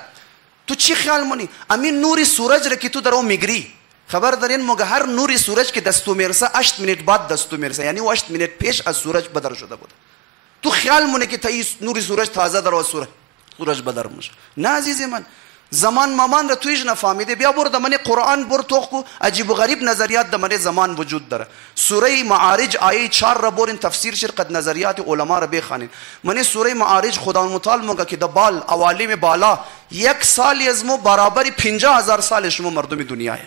تو چی خیال مونی؟ امین نوری سورج را که تو در اون میگری، خبر دارین مگه هر نوری سورج که دستو میرسه 8 منت بعد دستو میرسه، یعنی 8 منت پیش از سورج بدر شده بود. تو خیال مونه که تا نوری سورج تازه در سورج بدر میشه؟ نه عزیز من، زمان مامان را تویش نفهمیده. بیا برو دمنه قرآن بر توخ عجیب و غریب نظریات دمنه زمان وجود داره. سوره معارج آیه 4 را برین تفسیر شرکت نظریات علما را بخوانید. من سوره معارج خدا متعال میگه که د بال عوالم بالا 1 سال از مو برابر 50,000 سال شما مردم دنیاه.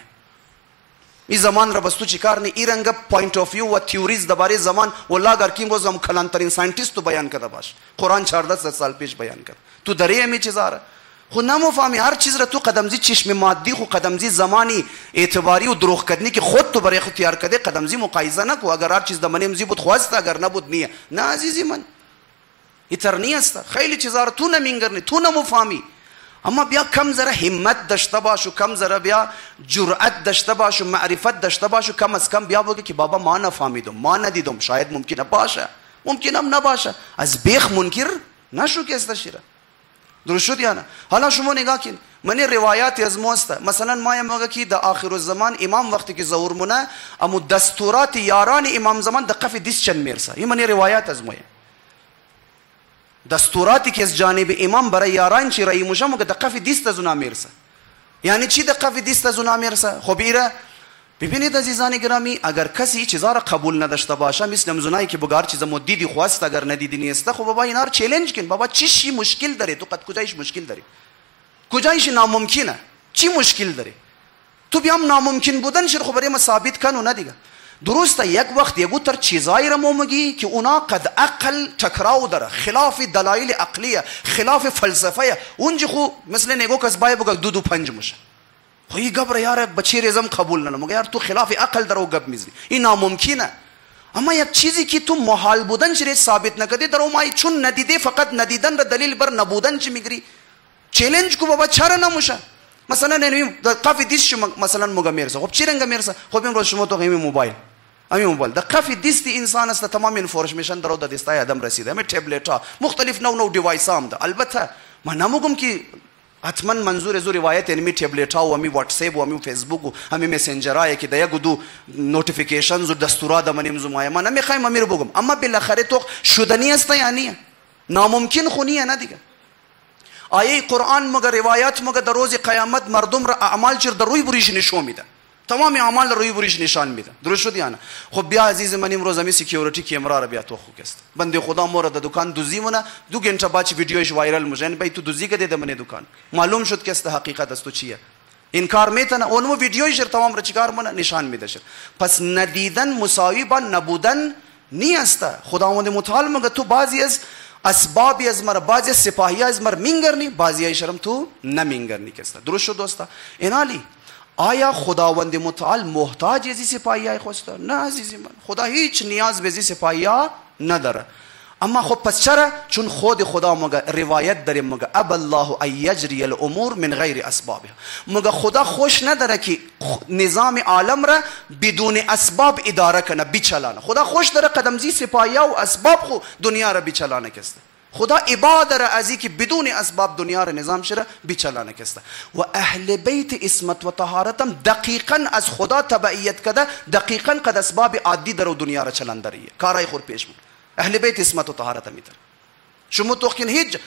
این زمان را بس تو چیکار نه ای رنگ پوینت اف ویو و تیوریز درباره زمان والله اگر کیم روز هم کلانترین ساینتیست تو بیان کرده باش، قرآن 14 سال پیش بیان کرد. تو دریه می چیزاره خو نمفهمی، هر چیز را تو قدمزی چشم مادی خو قدمزی زمانی اعتباری و دروغ کردنی که خود تو برای خود تیار کرده قدمزی مقایسه نکو. اگر هر چیز دمنه مزی بود خواسته، اگر نبود نیه. نه عزیزی من، ایتر نیست. خیلی چیزا را تو نمینگرنی، تو نمفهمی. اما بیا کم ذره همت داشته باش و کم ذره بیا جرأت داشته باش و معرفت داشته باش و کم از کم بیا بگی که بابا ما نفهمیدم، ما ندیدم، شاید ممکنه باشه، ممکنم نباشه. از بیخ منکر نشو که استشیره. درست شد یا نه؟ حالا شما نگاه کن، من روایات از موسته مثلا ما میگه که در آخر الزمان امام وقتی که ظهور مونه اما دستورات یاران امام زمان دقیق دیس چند میرسه. این من روایات از مویه دستوراتی که از جانب امام برای یاران چی رای موشه مگه دقیق دیست از اونا میرسه. یعنی چی دقیق دیست از اونا میرسه؟ خب ایره ببینید عزیزان گرامی، اگر کسی چیزا را قبول نداشته باشه مثل مزونایی که بگار چیزا مدیدی خواست اگر ندیدی نیست، خب بابا اینا رو چالش کن. بابا چی مشکل داره؟ تو قد کجایش مشکل داری؟ کجایش ناممکنه؟ چی مشکل داری؟ تو بیام ناممکن بودن شر خبری ما ثابت کن و نه دیگه. درسته یک وقت یگو تر چیزایی را میگی که اونا قد عقل تکراو داره، خلاف دلایل عقلیه، خلاف فلسفه. اونجا خو مثلا نگو کس بای بگه 2 2 5 میشه. خیلی گبر یار بچی رزم قبول نه مگه یار تو خلاف عقل درو گب میزنی، این ناممکنه. اما یک چیزی که تو محال بودن شریعت ثابت نکردی درو مای چون ندیده فقط ندیدن را دلیل بر نبودن چی میگری؟ چالش کو بابا چرا نموشه؟ مثلا نمیدونم کافی دیست شما مثلا مگه میرسه. خب چی رنگ میرسه؟ خب امروز شما تو همین موبایل در کافی دیست انسان است تمام انفورمیشن درو د دستای آدم رسیده. همه تبلت ها مختلف نو دیوایس هم ده. البته من نمیگم که حتما منظور از روایت یعنی تبلت ها و می واتساپ و می فیسبوک و همین مسنجر های که دیگه دو نوتیفیکیشنز و دستورات منیم زمای من نمیخوایم امیر بگم، اما بالاخره تو شدنی است یعنی ناممکن خونیه نه دیگه. آیه قرآن مگر روایات مگر در روز قیامت مردم را اعمال چر در روی بریش نشون میده، تمام اعمال در روی بریش نشان میده. درست شد یا نه؟ خب بیا عزیز من امروز می سکیوریتی کیمرا را بیا تو خوکست بنده خدا مور د دکان دوزی مونه 2 غنټه بعد ویدیوش وایرال مجن بای تو دوزی کده د من دکان معلوم شد که است حقیقت است تو چیه انکار میتونه اونمو ویدیوش تمام را چیکار مونه نشان میده. پس ندیدن مساوی با نبودن نیست. خداوند متعال مگه تو بعضی از اسبابی از مر بعضی از سپاهی از مر مینگرنی، بعضی ای شرم تو نمینگرنی کسته. درست شد دوستا؟ اینالی آیا خداوند متعال محتاج از سپاهی خواسته؟ نه عزیزی من، خدا هیچ نیاز به سپاهی نداره. اما خب پس چرا؟ چون خود خدا مگه روایت داره مگه اب الله ان یجری الامور من غیر اسبابها، مگه خدا خوش نداره که نظام عالم را بدون اسباب اداره کنه بچلانه. خدا خوش داره قدمزی سپاهی و اسباب خو دنیا را بچلانه کسته. خدا عبادت را ازی که بدون اسباب دنیا را نظام شره بچلانه کسته. و اهل بیت اسمت و طهارتم دقیقاً از خدا تبعیت کده، دقیقاً قد اسباب عادی در دنیا را چلاندریه کارای خور پیش بود. اهل بیت اسمت و طهارت میتر شما توخین هیچ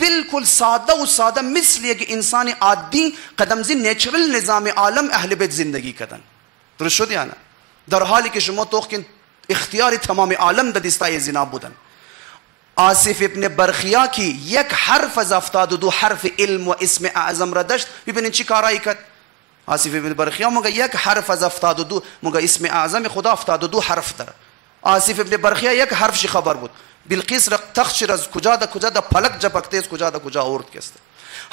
بالکل ساده و ساده مثل یک انسان عادی قدمزی نیچرل نظام عالم اهل بیت زندگی کردن. درست شد یا نه؟ در حالی که شما توخین اختیار تمام عالم در دستای زنا بودن. آصف ابن برخیا کی یک حرف از 72 حرف علم و اسم اعظم را داشت. ببینید چی کارایی کرد آصف ابن برخیا. مگه یک حرف از 72 مگه اسم اعظم خدا 72 حرف داره. آصف ابن برخیا یک حرف شی خبر بود. بلقیس را تخت از کجا دا پلک جپکته از کجا دا کجا آورد کسته.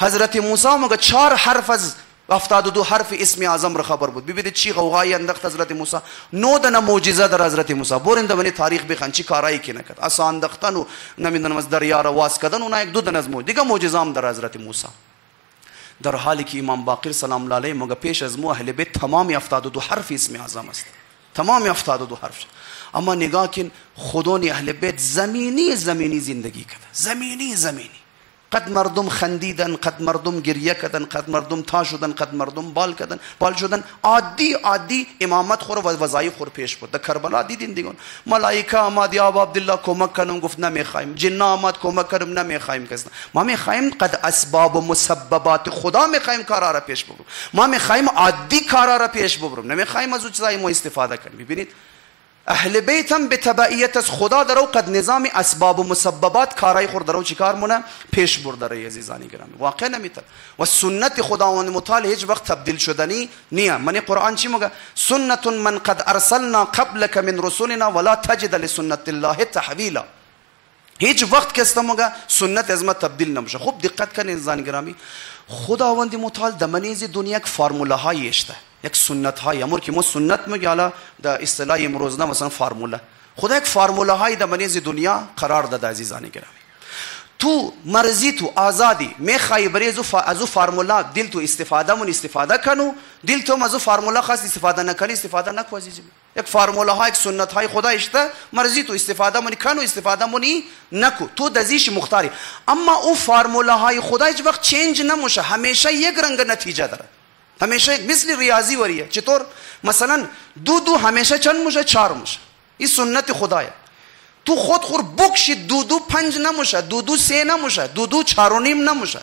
حضرت موسی مگه 4 حرف از 72 حرف اسم اعظم را خبر بود. ببینید چی غوغای انداخت حضرت موسی. 9 دنا معجزه در حضرت موسی. برند من تاریخ بخوان چی کارایی کی نکرد. آسان انداختن و نمیدونم از دریا را واس کردن و 1 2 دنا از دیگه معجزه هم در حضرت موسی. در حالی که امام باقر سلام الله علیه مگه پیش از مو اهل بیت تمام 72 حرف اسم اعظم است. تمام 72 حرف. اما نگاه کن خودون اهل بیت زمینی زندگی کرده. زمینی قد مردم خندیدن، قد مردم گریه کردن، قد مردم تا شدن، قد مردم بال شدن. عادی امامت خور و وظایف خور پیش بود. در کربلا دیدین دیگه ملائکه آمد یا ابا عبدالله کمک کنم، گفت نمیخوایم. جنا آمد کمک کنم، نمیخوایم. کس ما میخوایم قد اسباب و مسببات خدا میخوایم کارا را پیش ببریم. ما میخوایم عادی کارا را پیش ببریم، نمیخوایم از چیزای ما استفاده کنیم. ببینید اهل بیت هم به تبعیت از خدا درو قد نظام اسباب و مسببات کارای خور درو چیکار مونه پیش برده رای عزیزانی گرامی. واقعا نمیتر و سنت خداوند متعال هیچ وقت تبدیل شدنی نیه. من قرآن چی میگه؟ سنت من قد ارسلنا قبلك من رسولنا ولا تجد لسنت الله تحویلا. هیچ وقت کس نمیگه سنت از ما تبدیل نمیشه. خوب دقت کن عزیزان گرامی، خداوند متعال در منیز دنیا یک فرموله اشته، یک سنت های امور که ما سنت میگه، حالا در اصطلاح امروز نه مثلا فرموله. خدا یک فرموله های در منیز دنیا قرار داده عزیزان گرامی. تو مرزی تو آزادی میخوای بری از او فرموله دل تو استفاده کنو، دل تو از او فرموله خاص استفاده نکنی، استفاده نکو عزیزی. یک فرموله های، یک سنت های خدا اشته، مرزی تو استفاده مونی کنو، استفاده مونی نکو، تو دزیش مختاری. اما او فرموله های خدا هیچ وقت چینج نمیشه، همیشه یک رنگ نتیجه داره. همیشه مثل ریاضی وریه. چطور؟ مثلا دو همیشه چند میشه؟ 4 میشه. این سنت خدایه. تو خود خور بکشی دو 5 نمیشه، دو 3 نمیشه، دو 4 و نیم نمیشه.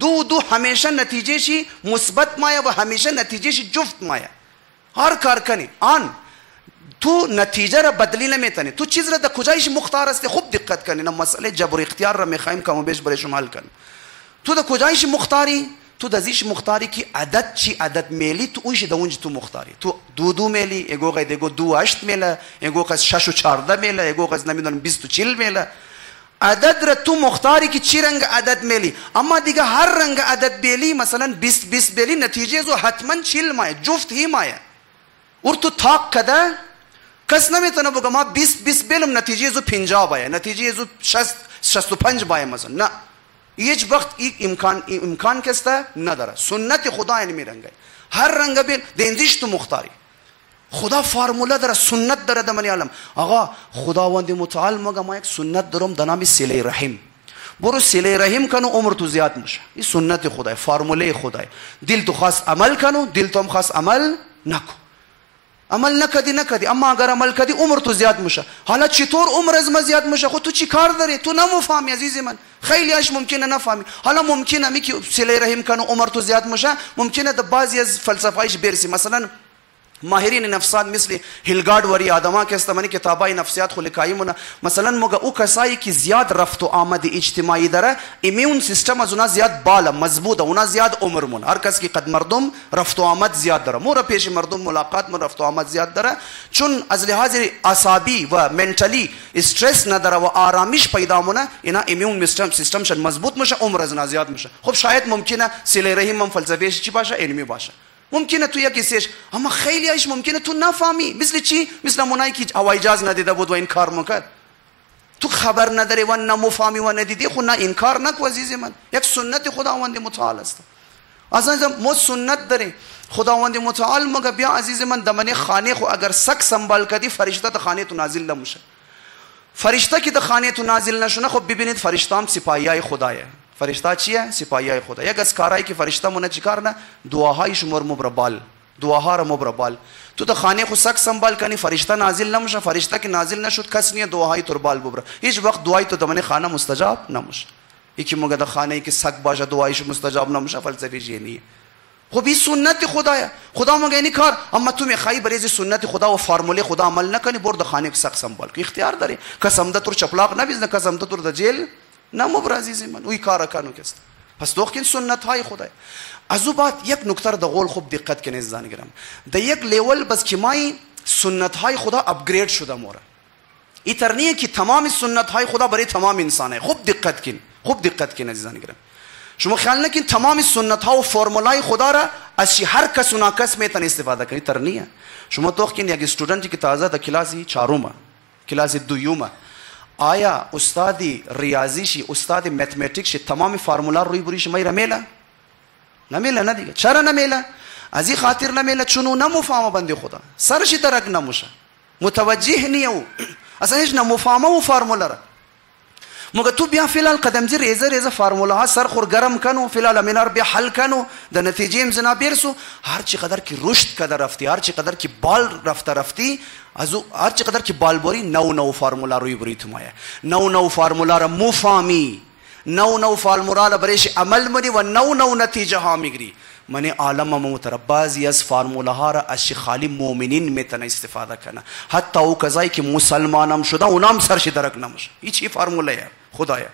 دو همیشه نتیجه شی مثبت مایه و همیشه نتیجه شی جفت مایه. هر کار کنی آن تو نتیجه را بدلی نمیتونی. تو چیز را در کجایش مختار است؟ خوب دقت کنی. نه مسئله جبر اختیار را میخوایم کم و بیش برای شما حل کنیم. تو در کجایش مختاری؟ تو دزیش مختاری که عدد چی عدد میلی تو اویش در اونج تو مختاری. تو دو میلی، اگو قید اگو 2 8 میله، اگو قید 6 و 14 میله، اگو قید نمیدونم 20 و 40 میله. عدد را تو مختاری که چی رنگ عدد میلی. اما دیگه هر رنگ عدد بیلی مثلا 20 بیلی نتیجه زو حتما 40 مایه، جفت هی مایه. اور تو تاق کده کس نمیتونه بگه ما 20 بیلم نتیجه زو 50 بایه، نتیجه زو 65 بایه مثلا. نه، هیچ وقت این امکان کسته نداره. سنت خدا این میرنگه هر رنگ بیل دندیش تو مختاری. خدا فرموله داره، سنت داره در من عالم. آقا خداوند متعال مگه ما یک سنت دارم در نام صله رحم. برو صله رحم کنو عمر تو زیاد میشه. این سنت خدای، فرموله خدای. دل تو خواست عمل کنو، دل تو هم خواست عمل نکو. عمل نکدی اما اگر عمل کردی عمر تو زیاد میشه. حالا چطور عمر از ما زیاد میشه؟ خود تو چی کار داری؟ تو نمیفهمی عزیز من. خیلی اش ممکنه نفهمی. حالا ممکنه می که صله رحم کنو عمر تو زیاد میشه، ممکنه در بعضی از فلسفه‌ایش برسی. مثلا ماهرین نفسات مثل هیلگارد وری آدما که استمانی کتابای نفسیات خو لکایمونه، مثلا موگه او کسایی که زیاد رفت و آمد اجتماعی داره، ایمیون سیستم از اونا زیاد بالا مضبوطه، اونا زیاد عمر مون. هر کس که قد مردم رفت و آمد زیاد داره، مو را پیش مردم ملاقات من رفت و آمد زیاد داره، چون از لحاظ اعصابی و منتالی استرس نداره و آرامش پیدا مونه، اینا ایمیون سیستمش مضبوط میشه، عمر از اونا زیاد میشه. خب شاید ممکنه صله رحم هم فلسفیش چی باشه؟ علمی باشه. ممکنه تو یکی سیش، اما خیلی ایش ممکنه تو نفهمی. مثل چی؟ مثل اونایی که هوای جاز ندیده بود و این کار میکرد. تو خبر نداری و نمفهمی و ندیدی، خود نه انکار نکو عزیز من. یک سنت خداوند متعال است. اصلا ما سنت داریم. خداوند متعال مگه بیا عزیز من دمنه خانه خو اگر سگ سنبال کردی فرشته تا خانه تو نازل نمیشه. فرشته که تا خانه تو نازل نشونه، خب ببینید فرشته هم سپاهیای خدایه. فرشته چیه؟ سپاهیای خدا. یک از کارهایی که فرشته مونه چیکار نه؟ دعاهایش مبربال، دعاها را مبربال. تو تا خانه خو سگ سنبال کنی فرشته نازل نمیشه. فرشته که نازل نشد کس نیه دعاهای تربال ببره. هیچ وقت دعای تو دمنه خانه مستجاب نمیشه. یکی مگه در خانه ای که سگ باشه دعایش مستجاب نمیشه، فلسفه جنیه. خب این سنت خدایه. خدا مگه اینی کار، اما تو میخوای بریز سنت خدا و فرموله خدا عمل نکنی، برد خانه که سگ سنبال کی اختیار داری. قسم ده تور چپلاق نبیزنه، قسم ده تور د جیل نمو عزیز من. اوی کار کنو کست. پس دوخین سنت های خدای. از او بعد یک نکته را دغول خوب دقت کنید زن گرم. در یک لیول بس که مای سنت های خدا اپگرید شده موره. ایترنیه که تمام سنت های خدا برای تمام انسانه. خوب دقت کن. خوب دقت کن عزیزان گرم. شما خیال نکن تمام سنت ها و فرمولای خدا را از هر کس و ناکس میتونه استفاده کنی. ترنیه. شما توخین یک استودنتی که تازه در کلاسی 4 کلاس 2 آیا استادی ریاضیشی، استاد متمتیکشی تمام فرمولا روی بریش میره میله؟ نمیله. نه دیگه. چرا نمیله؟ از این خاطر نمیله چون نمفهمه بنده خدا، سرشی درک نموشه، متوجه نیه او، اصلا هیچ نمفهمه او فرمولا را. مگه تو بیا فعلا قدم زیر ریزه ریزه فرموله ها سر خور گرم کنو فعلا امینار بیا حل کنو د نتیجه امزنا بیرسو هر چی قدر کی رشد کده رفتی هر چی قدر کی بال رفتی ازو هر چی قدر کی بال بری نو فرمولا روی بری تمایه نو فرمولا را مفهمی نو فرمولا را برش عمل منی و نو نتیجه ها میگیری من عالم متربازی از فرموله ها را از خالی مؤمنین میتونه استفاده کنه حتی او کسایی که مسلمانم شده اونام سرش درک نمیشه هیچ فرموله خدایا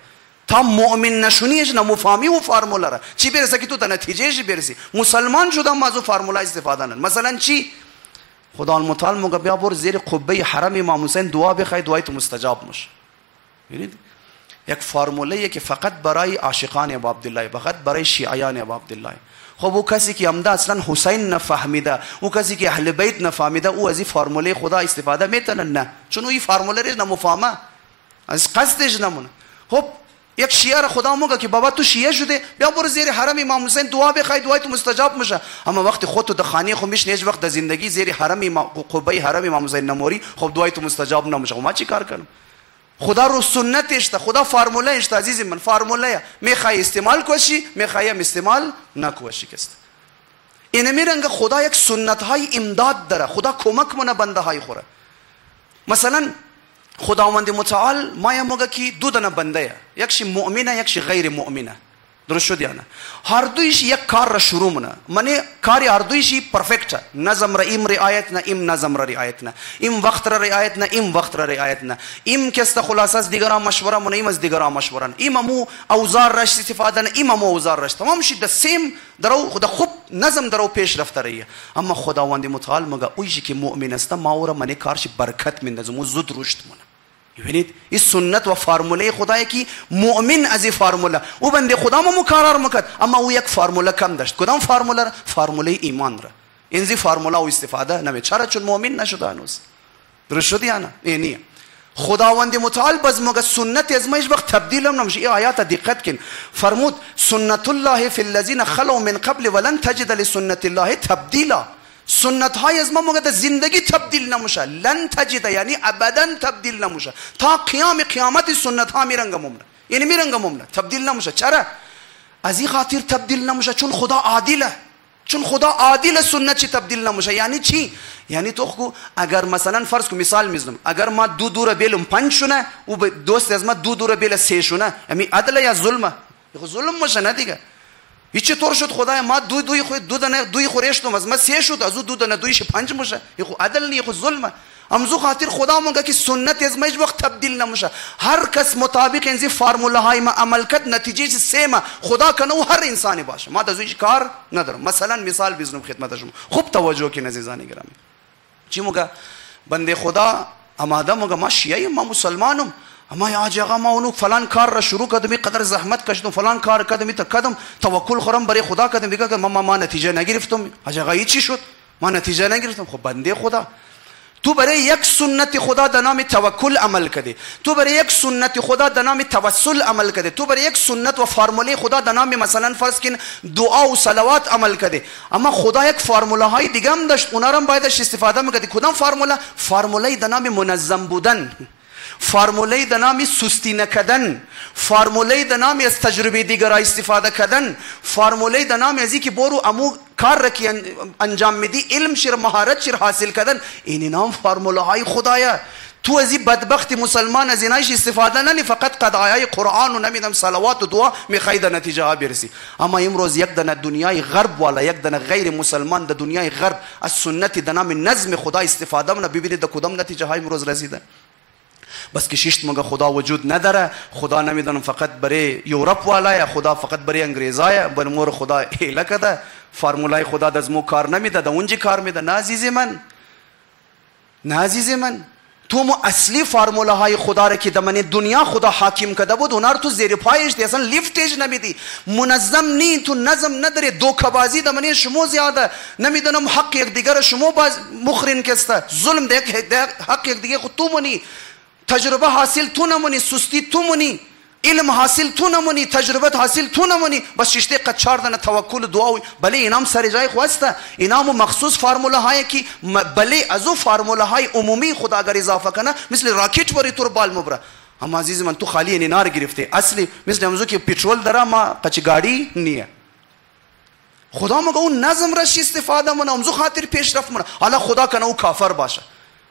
تا مؤمن نشونیش نمفهمی و فرموله را چی برسه که تو تا نتیجهش برسی مسلمان شدم از او فرموله استفاده نن مثلا چی خدا المتعال میگه بیا برو زیر قبه حرم امام حسین دعا بخوای دعای تو مستجاب میشه ببینید یک فرموله که فقط برای عاشقان ابو عبدالله فقط برای شیعیان ابو عبدالله خب او کسی که عمده اصلا حسین نفهمیده او کسی که اهل بیت نفهمیده او از این فرموله خدا استفاده میتونه نه چون او این فرموله رو نمفهمه از قصدش نمونه خب یک شیعه را خدا میگه که بابا تو شیعه شده بیا برو زیر حرم امام حسین دعا بخوای دعای تو مستجاب میشه اما وقتی خودت در خانه خود میشنی هیچ وقت در زندگی زیر حرم قبه حرم امام حسین نموری خب دعای تو مستجاب نمیشه ما چی کار کنم خدا رو سنتش تا خدا فرموله اشتا عزیز من فرموله میخوای استعمال کوشی میخوای استعمال نکوشی کست این میرنگ خدا یک سنت های امداد داره خدا کمک منه بنده های خوره مثلا خداوند متعال ما میگه که دو دونه بنده یکشی مؤمنه یکشی غیر مؤمنه درست شد یا نه هر دویش یک کار را شروع منه من کاری هر دویش پرفکت نظم را ایم رعایت نه ایم نظم را رعایت نه ایم وقت را رعایت نه ایم وقت را رعایت نه ایم کست خلاص از دیگران مشوره منه ایم از دیگران مشورن ایم مو اوزار راش استفاده نه ایم مو اوزار راش تمام شید سیم درو خدا خوب نظم درو پیش رفته رਹੀه اما خداوند متعال مگه اویی که مؤمن است ما او را من کارش برکت میندازم و زود رشد منه ببینید این سنت و فرموله خدایی که مؤمن از این فرموله او بنده خدا ما مکرر میکرد اما او یک فرموله کم داشت کدام فرموله فرموله ایمان را این زی فرموله او استفاده نمی چرا چون مؤمن نشده هنوز درست شد یا نه اینیه خداوند متعال باز مگه سنت از ما هیچ وقت تبدیل هم نمیشه این آیات دقت کن فرمود سنت الله فی الذین خلوا من قبل ولن تجد لسنت الله تبدیلا سنت های از ما موقع زندگی تبدیل نمیشه لن تجد یعنی ابدا تبدیل نمیشه تا قیامت سنت ها میرنگه ممنه یعنی میرنگه ممنه تبدیل نمیشه چرا از این خاطر تبدیل نمیشه چون خدا عادله چون خدا عادل سنت چی تبدیل نمیشه یعنی چی یعنی تو خو اگر مثلا فرض کو مثال میزنم اگر ما دو را بیلم 5 شونه او دوست از ما دو را بیل 3 شونه یعنی عدل یا ظلمه ظلم میشه نه دیگه هیچ طور شد خدای ما دوی خورشتم از ما 3 شد از او دو دانه دویش 5 میشه یخو عدل نه یخو ظلمه امزو خاطر خدا مونگه که سنت از ما هیچ وقت تبدیل نمیشه هر کس مطابق این فرموله های ما عمل کرد نتیجه سیمه خدا کنه و هر انسانی باشه ما دزویش کار ندارم مثلا مثال بزنم خدمت شما خوب توجه کن عزیزان گرامی چی موگه بنده خدا آماده موگه ما شیعه ما مسلمانم اما یا آقا ما اونو فلان کار را شروع کردم قدر زحمت کشیدم فلان کار کردم تا کدم توکل خورم برای خدا کردم دیگه که ما نتیجه نگرفتم آقا چی شد ما نتیجه نگرفتم خب بنده خدا تو برای یک سنت خدا در نام توکل عمل کردی تو برای یک سنت خدا در نام توسل عمل کردی تو برای یک سنت و فرموله خدا در نام مثلا فرض کن دعا و صلوات عمل کردی اما خدا یک فرموله های دیگه هم داشت اونا رو بایدش استفاده میکردی کدام فرموله در نام منظم بودن فرموله در نام سستی نکردن فرموله در نام از تجربه دیگر استفاده کردن فرموله در نام ازی که برو امو کار را که انجام میدی علم شیر مهارت شیر حاصل کردن این نام فرموله های خدایه تو ازی بدبخت مسلمان از اینایش استفاده ننی فقط قضایای قرآن و نمیدم صلوات و دعا میخوای در نتیجه ها برسی اما امروز یک دنه دنیای غرب والا یک دنه غیر مسلمان در دنیای غرب از سنت در نام نظم خدا استفاده منه ببینید در کدام نتیجه های امروز رسیده بس که ششت مگه خدا وجود نداره خدا نمیدونم فقط برای یورپ والا یا خدا فقط برای انگریزای بر مور خدا هیله کده فرمولای خدا از مو کار نمیده در اونجی کار میده نه عزیز من تو مو اصلی فرموله های خدا را که در من دنیا خدا حاکم کده بود اونا رو تو زیر پایش دی اصلا لیفتش نمیدی منظم نی تو نظم نداری دوکبازی در من شما زیاده نمیدونم حق یک دیگر شما باز مخرین کسته ظلم ده حق یک دیگر خود تو منی تجربه حاصل تو نمونی سستی تو منی علم حاصل تو نمونی تجربه حاصل تو نمونی بس ششته قد 4 دانه توکل دعا بله اینام سر جای خواسته اینام مخصوص فرموله های که بله از او فرموله های عمومی خدا اگر اضافه کنه مثل راکت بری تو بال مبره اما عزیز من تو خالی انار گرفته، اصلی مثل امزو که پترول داره ما قچگاڑی نیه. خدا مگه اون نظم رش استفاده منه امزو خاطر پیشرفت منه. حالا خدا کنه او کافر باشه،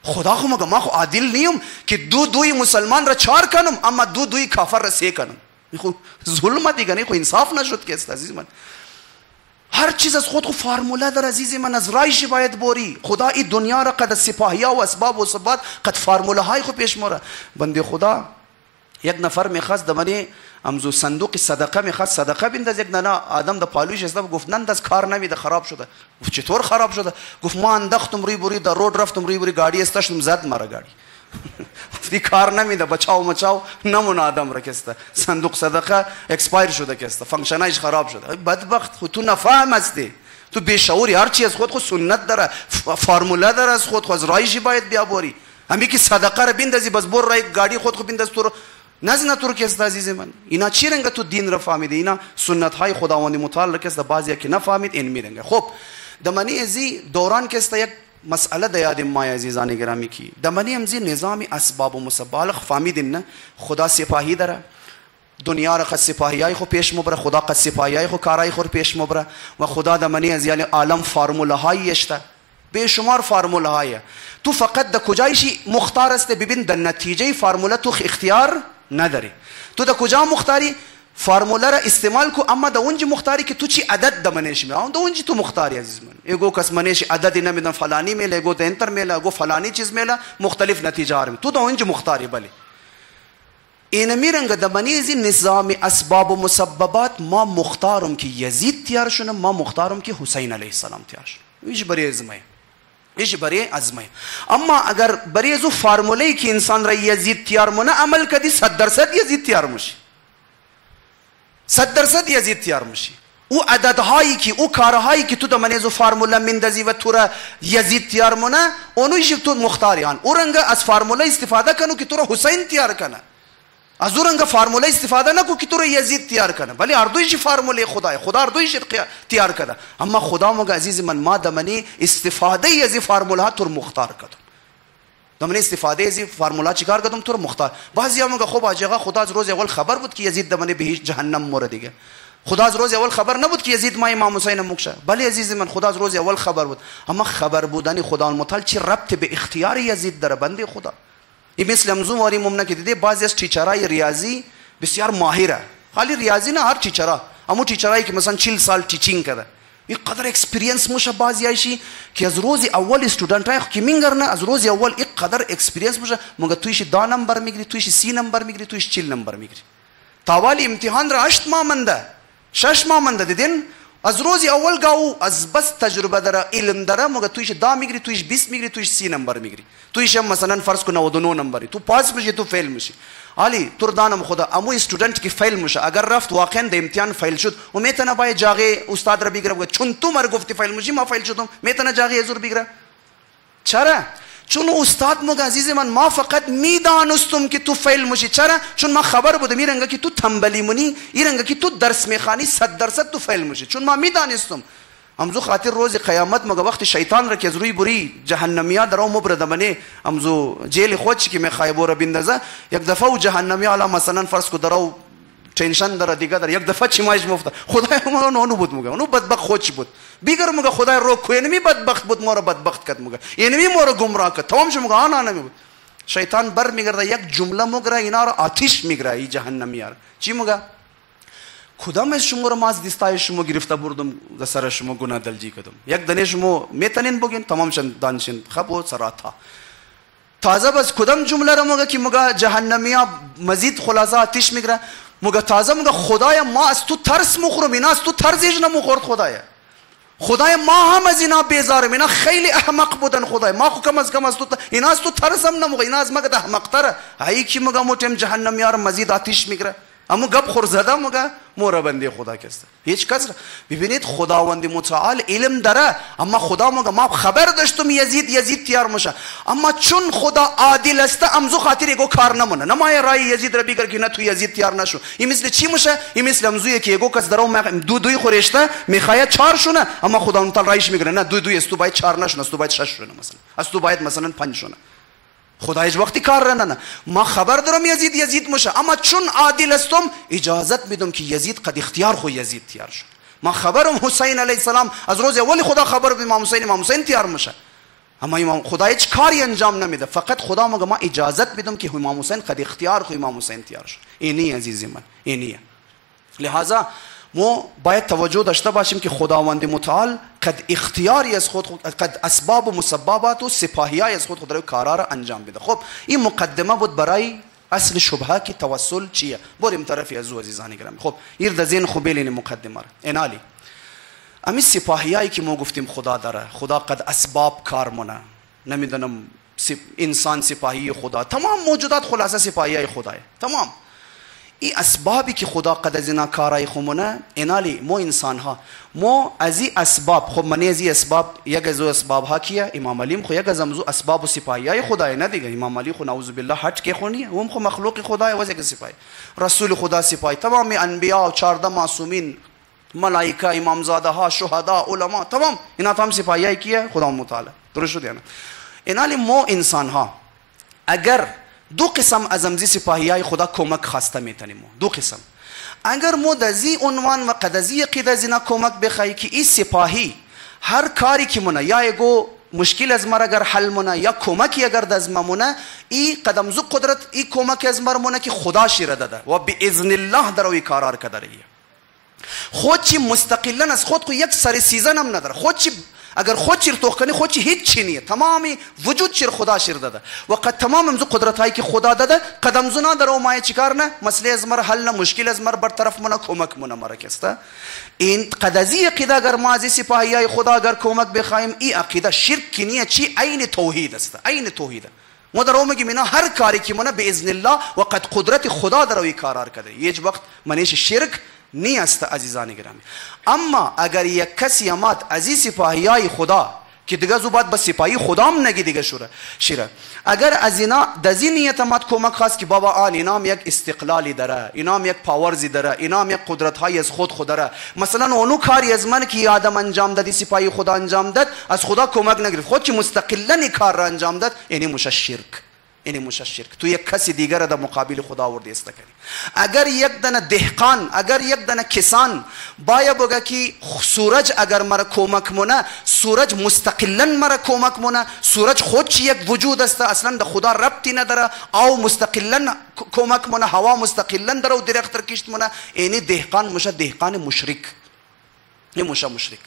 خدا خو مگه ما خو عادل نیم که دوی مسلمان را 4 کنم اما دوی کافر را 3 کنم. این خو ظلم دیگه، نه خو انصاف نشد که است عزیز من. هر چیز از خود خو فرموله در عزیز من، از رایش باید بوری. خدا این دنیا را قد سپاهیا و اسباب و سبات قد فرموله های خو پیش موره. بنده خدا یک نفر میخواست دمانی امزو صندوق صدقه میخواست صدقه بنداز، یک نه آدم د پالوش است گفت ننداز کار نمیده خراب شده. گفت چطور خراب شده؟ گفت ما انداختم روی بوری در رود رفتم روی بوری گاڑی استاشتم زد مرا گاڑی. دی کار نمیده بچاو مچاو نمونه آدم را کسته صندوق صدقه اکسپایر شده کسته فانکشنایش خراب شده. بدبخت خود تو نفهم هستی، تو بیشعوری. هر چی از خود سنت داره، فرموله داره، از خود از رایشی باید بیابوری. همین که صدقه را بندازی بس بر رای گاڑی خود بنداز تو نزنا تو رو کسته عزیز من. اینا چی رنگه تو دین را فهمیده؟ اینا سنت های خداوند متعال را کسته بعضیا که نفهمید این میرنگه. خب دمانی ازی دوران کسته یک مسئله د یاد ما عزیزان گرامی کی دمانی امزی نظام اسباب و مسبب فهمیدیم نه خدا سپاهی داره، دنیا را خد سپاهیای خو پیش مبره، خدا قد سپاهیای خو کارای خو پیش مبره و خدا دمانی از یعنی عالم فرموله های اشته بیشمار فرموله های. تو فقط د کجایشی مختار است ببین د نتیجه فرموله تو اختیار نداری. تو د کجا مختاری فرموله را استعمال کو اما د اونجی مختاری که تو چی عدد دمنیش می اون د اونجی تو مختاری عزیز من. ایگو کس منیش عدد نمیدن فلانی میله، ایگو د انتر میله، ایگو فلانی چیز میله، مختلف نتیجه آرم تو د اونجی مختاری. بلی این میرنگ دمنیزی نظام اسباب و مسببات ما مختارم که یزید تیار شونه، ما مختارم که حسین علیه السلام تیار شونه. ایش بری ازمه، ایش بری ازمه. اما اگر بری ازو فرموله که انسان را یزید تیار مونه عمل کدی 100% یزید تیار مشی، 100% یزید تیار مشی. او عددهایی که او کارهایی که تو دمنیزو فرموله مندازی و تو را یزید تیار مونه اونویش تو مختاریان. او رنگ از فرموله استفاده کنو که تو را حسین تیار کنه، از او رنگ فرموله استفاده نکو که تو را یزید تیار کنه. ولی اردویش فرموله خدای، خدا اردویش تیار کرده. اما خدا مگه عزیز من ما دمنی استفاده یزی فرموله ها تو را مختار کردم. دمنی استفاده یزی فرموله چیکار کردم تو را مختار. بعضیا مگه خب آجا خدا از روز اول خبر بود که یزید دمنی به هیچ جهنم موره دیگه. خدا از روز اول خبر نبود که یزید ما امام حسین مکشه. بله عزیز من خدا از روز اول خبر بود. اما خبر بودن خدا متعال چی ربط به اختیار یزید داره بنده خدا؟ این مثل امزو واری ممنه که دیده بعضی از ټیچرای ریاضی بسیار ماهره، خالی ریاضی نه هر ټیچرا، اما ټیچرایی که مثلا 40 سال ټیچینگ کرده این قدر اکسپریانس موشه بعضیایشی که از روز اول استودنتای که میگرنه از روز اول این قدر اکسپریانس موشه مگه تویش 2 نمبر میگیری، تویش 3 نمبر میگیری، تویش 40 نمبر میگیری. تاوالی امتحان را 8 ماه منده 6 ماه منده دیدین از روز اول گاو از بس تجربه داره علم داره مگه تویش 10 میگیری، تویش 20 میگیری، تویش 30 نمبر میگیری، تویش مثلا فرض کن 99 نمبری، تو پاس میشی تو فیل میشی. علی تو دانم خدا امو استودنت که فیل میشه اگر رفت واقعا د امتحان فیل شد و میتونه باید جاغه استاد را بگیره چون تو مر گفتی فیل میشی ما فیل شدم میتونه جاغه ازور بگیره. چرا؟ چون استاد مگه عزیز من ما فقط میدانستم که تو فیل میشی. چرا؟ چون ما خبر بودم میرنگه که تو تنبلی مونی، ایرنگه که تو درس میخوانی 100% تو فیل میشی، چون ما میدانستم. امزو خاطر روز قیامت مگه وقت شیطان را که از روی بری جهنمیا درو مبرد منه امزو جیل خودش که میخوای بوره بندازه یک دفعه و جهنمیا علا مثلا فرض کو درو تنشن داره دیگه در یک دفعه چی مایش مفته خدای ما اونو بود مگه اونو بدبخت خودش بود بیگر مگه خدای رو کو اینمی بدبخت بود ما رو بدبخت کرد مگه اینمی ما رو گمراه کرد تمام شو مگه آنا نمی بود. شیطان بر میگرده یک جمله مگره اینا رو آتش میگره ای جهنمیا چی مگه کدام از شما رو ما از دستای شما گرفته بردم ز سر شما گناه دلجی کردم یک دنه شما میتونین بگین تمام شن دانشین خب و سراتا تازه بس کدام جمله رو مگه که مگه جهنمیا مزید خلاصه آتش میگره مگه تازه مگه خدایا ما از تو ترس مخورم اینا از تو ترسش نمخورد خدایا ما هم از اینا بیزارم اینا خیلی احمق بودن خدایا ما خو کم از تو اینا از تو ترسم نموگه اینا از مگه احمق تره هایی که مگه موتیم جهنمیا رو مزید آتش میگره اما گپ خور زده مگه مورا بنده خدا کسته هیچ کس ببینید خداوند متعال علم داره اما خدا مگه ما خبر داشتم یزید تیار میشه اما چون خدا عادل است امزو خاطر ایگو کار نمونه نمای رای یزید را بگیر که نه تو یزید تیار نشو این مثل چی میشه این مثل امزویه که ایگو کس درو دوی خورشته میخواد 4 شونه اما خدا متعال رایش میگیره نه دوی است تو باید 4 نشونه است تو باید 6 شونه مثلا است تو باید مثلا 5 شونه خدا هیچ وقتی کار نه. ما خبر دارم یزید میشه، اما چون عادل هستم اجازت میدم که یزید قد اختیار خو یزید تیار شد. ما خبرم حسین علیه السلام از روز اول خدا خبر به امام حسین تیار میشه، اما امام خدا هیچ کاری انجام نمیده. فقط خدا میگه ما اجازت میدم که امام حسین قد اختیار خو امام حسین تیار شد. اینی عزیزی من، اینیه. لہذا ما باید توجه داشته باشیم که خداوند متعال قد اختیاری از خود، قد اسباب و مسببات و سپاهیای از خود را کارا را انجام بده. خب این مقدمه بود برای اصل شبهه که توسل چیه. بریم طرفی از او عزیزان گرامی. خب این ذهن خوب بلین مقدمه را. اینالی امی سپاهیایی که ما گفتیم خدا داره، خدا قد اسباب کار منه، نمیدونم انسان سپاهی خدا، تمام موجودات خلاصه سپاهیای خداه. تمام این اسبابی که خدا قد از اینا کارای خمونه، اینالی ما انسان ها ما از این اسباب، خب من از این اسباب یک از اسباب ها کیه؟ امام علی خو یک از اسباب و سپاهیای خدای نه دیگه. امام علی خو نعوذ بالله حج که خونی، هم خو مخلوق خدای و یک سپاهی، رسول خدا سپاهی، تمام انبیا و 14 معصومین، ملائکه، امامزاده ها، شهدا، علما، تمام اینا تمام سپاهیای کیه؟ خدا متعال. درست شد یا نه؟ اینالی ما انسان ها اگر دو قسم از امزی سپاهیای خدا کمک خواسته میتونیم. دو قسم. اگر ما دزی عنوان و قدزی قید از اینا کمک بخواهی که این سپاهی هر کاری که مونه یا ایگو مشکل از مر اگر حل مونه یا کمکی اگر دز مونه، این قدم زو قدرت این کمک از مر مونه که خدا شیره داده و باذن الله در اوی کارار کده رهیه. خود چی مستقلا از خود کو یک سر سیزن هم نداره. خود چی اگر خود چیر توخ کنی خود چی هیچ چی نیه، تمامی وجود چیر خدا شیر داده و قد تمام امزو قدرت هایی که خدا داده قدم زو نداره و مایه چیکار نه مسئله از مر حل نه، مشکل از مر برطرف منه، کمک منه مره کسته. این قدزی عقیده اگر ما از سپاهی های خدا اگر کمک بخوایم، این عقیده شرک نیه، چی عین توحید است، عین توحیده. ما در میگیم اینا هر کاری که منه باذن الله و قد قدرت خدا در اوی کارار کرده، هیچ وقت منیش شرک نیست عزیزان گرامی. اما اگر یک کسی اماد از سپاهیای خدا که دیگه زوبات بس سپاهی خدا هم نگی دیگه شیره، اگر از اینا دزی نیت اماد کمک خواست که بابا آن اینام یک استقلالی داره، اینام یک پاورزی داره، اینام یک قدرت های از خود داره، مثلا اونو کاری از من که آدم انجام دادی سپاهی خدا انجام داد از خدا کمک نگرفت، خود که مستقلا کار را انجام داد، یعنی مشه شرک. اینی موشه شرک. تو یک کسی دیگر در مقابل خدا آورده است کنی. اگر یک دانه دهقان، اگر یک دانه کسان باید بگه که سورج اگر مرا کمک مونه، سورج مستقلا مرا کمک مونه، سورج خود چی یک وجود است، اصلا در خدا ربطی نداره، او مستقلا کمک مونه، هوا مستقلا داره و درخت کشت مونه، اینی دهقان موشه دهقان مشرک. این موشه مشرک.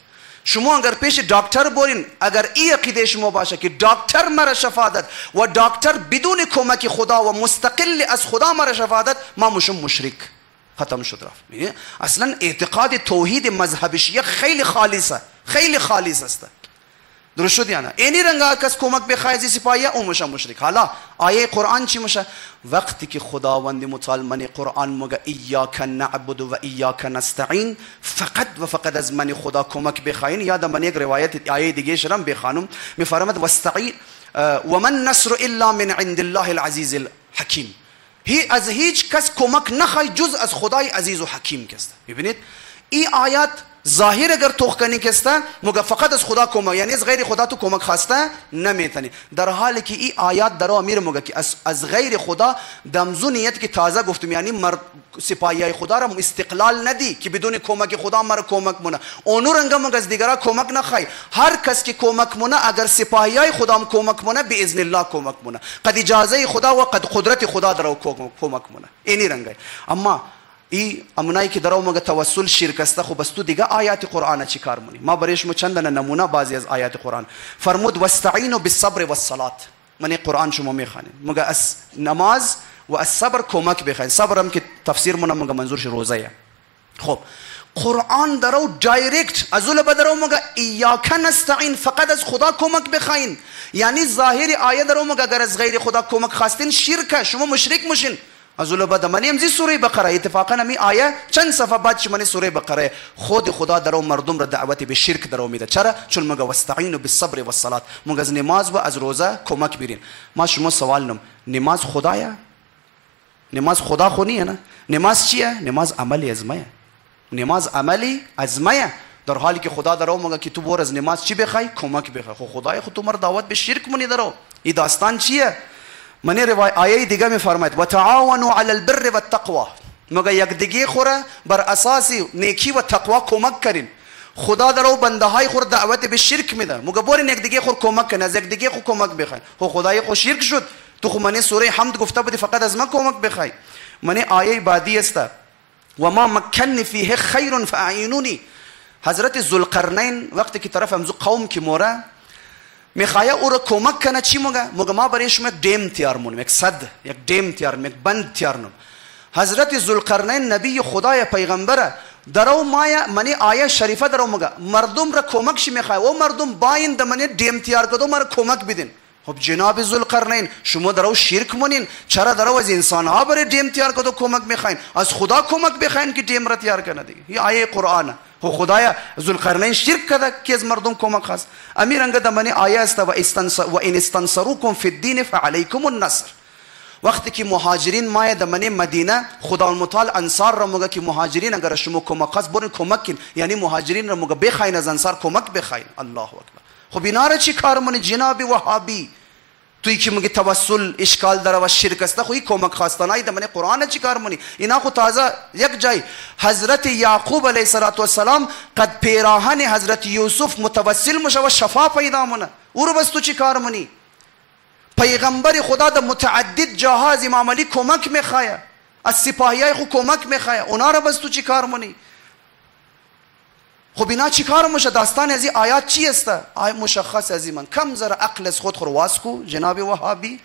شما اگر پیش دکتر برین، اگر این عقیده شما باشه که دکتر مرا شفا داد و دکتر بدون کمک خدا و مستقل از خدا مرا شفا داد، ما میشم مشرک. ختم شد رفت. اصلا اعتقاد توحید مذهب شیعه خیلی خالصه، خیلی خالص است. درست شد یا نه؟ اینی رنگا کس کمک بخواد از سپاهی او میشه مشرک. حالا آیه قرآن چی میشه؟ وقتی که خداوند متعال من قرآن میگه ایاک نعبد و ایاک نستعین، فقط و فقط از من خدا کمک بخواین. یادم من یک روایت آیه دیگه شرم بخوانم، میفرماد واستعین و من نصر الا من عند الله العزیز الحکیم. از هیچ کس کمک نخوای جز از خدای عزیز و حکیم کست. ببینید این آیات ظاهر اگر توخ کنی کسته مگه فقط از خدا کمک، یعنی از غیر خدا تو کمک خواسته نمیتونی، در حالی که این آیات در امیر مگه که از غیر خدا دمزو نیت که تازه گفتم، یعنی سپاهیای خدا را استقلال ندی که بدون کمک خدا مرا کمک مونه، اونو رنگا مگه از دیگرا کمک نخوای. هر کس که کمک مونه اگر سپاهیای خدا هم کمک مونه باذن الله کمک مونه، قد اجازه خدا و قد قدرت خدا در کمک مونه. اینی رنگای. اما ای امنایی که درو مگه توسل شرک است، خب بس تو دیگه آیات قرآن چی کار مونی؟ ما برایش چند نمونه بعضی از آیات قرآن فرمود واستعینوا بالصبر والصلاه. من قرآن شما میخوانید مگه از نماز و از صبر کمک بخواین. صبر هم که تفسیر مون مگه منظورش روزه. خب قرآن درو دایرکت ازول بدرو مگه ایاک نستعین، فقط از خدا کمک بخواین. یعنی ظاهر آیه درو مگه اگر از غیر خدا کمک خواستین شرک، شما مشرک میشین. ازول بعد من امزی سوره بقره اتفاقا می آیه چند صفحه بعد شما سوره بقره خود خدا درو مردم را دعوت به شرک درو میده. چرا؟ چون مگه واستعینوا بالصبر والصلاه، مگه از نماز و از روزه کمک بیرین. ما شما سوال نم نماز خدایا؟ نماز خدا خونیه نه؟ نماز چیه؟ نماز عملی ازمایه. نماز عملی ازمایه، در حالی که خدا درو مگه که تو بور از نماز چی بخوای؟ کمک بخوای. خو خدای خود تو مر دعوت به شرک مونی درو. این داستان چیه؟ منی آیه دیگه می فرماید و تعاونوا علی البر و التقوا، مگه یک دیگه خوره بر اساس نیکی و تقوا کمک کنین. خدا درو بنده های خور دعوت به شرک میده، مگه برین یک دیگه خور کمک کنه، از یک دیگه خور کمک بخواین. خو خدای خو شرک شد، تو خو منی سوره حمد گفته بودی فقط از من کمک بخوای. منی آیه بعدی است و ما مکننی فیه خیر فاعینونی. حضرت ذوالقرنین وقتی که طرف امزو قوم کی موره میخواه او را کمک کنه، چی مگه ما برای شما یک دیم تیار مونم، یک صد، یک دیم تیار، یک بند تیار نم. حضرت ذوالقرنین نبی خدای پیغمبره درو مایا منی آیه شریفه درو مگه مردم را کمک شی میخواه و مردم باین دمنی دیم تیار کدو مرا کمک بدین. خب جناب ذوالقرنین شما درو شرک مونین، چرا درو از انسان ها برای دیم تیار کدو کمک میخواین؟ از خدا کمک بخواین که دیم را تیار کنه دیگه. این آیه قرآنه. خو خدایا ذوالقرنین شرک کرده که از مردم کمک خواست. امیر انگه دمنی آیه است و ان استنصروکم فی الدین فعلیکم النصر. وقتی که مهاجرین مایه دمنی مدینه خدا المتعال انصار را مگه که مهاجرین اگر شما کمک خواست برین کمک کن، یعنی مهاجرین را مگه بخواین از انصار کمک بخواین. الله اکبر. خب اینا را چی کار منی جناب وهابی؟ توی که مگه توسل اشکال داره و شرک است، خو این کمک خواستنای دمنی قرآن چی کار منی؟ اینا خو تازه یک جای حضرت یعقوب علیه السلام قد پیراهن حضرت یوسف متوسل مشه و شفا پیدا مونه، او رو بس تو چی کار منی؟ پیغمبر خدا در متعدد جاها از امام علی کمک میخواه، از سپاهیای خو کمک میخواه، اونا رو بس تو چی کار منی؟ خب اینا چی کار مشه؟ داستان از این آیات چی است؟ آیه مشخص از این من کم زر عقل از خود خور واسکو جناب وهابی،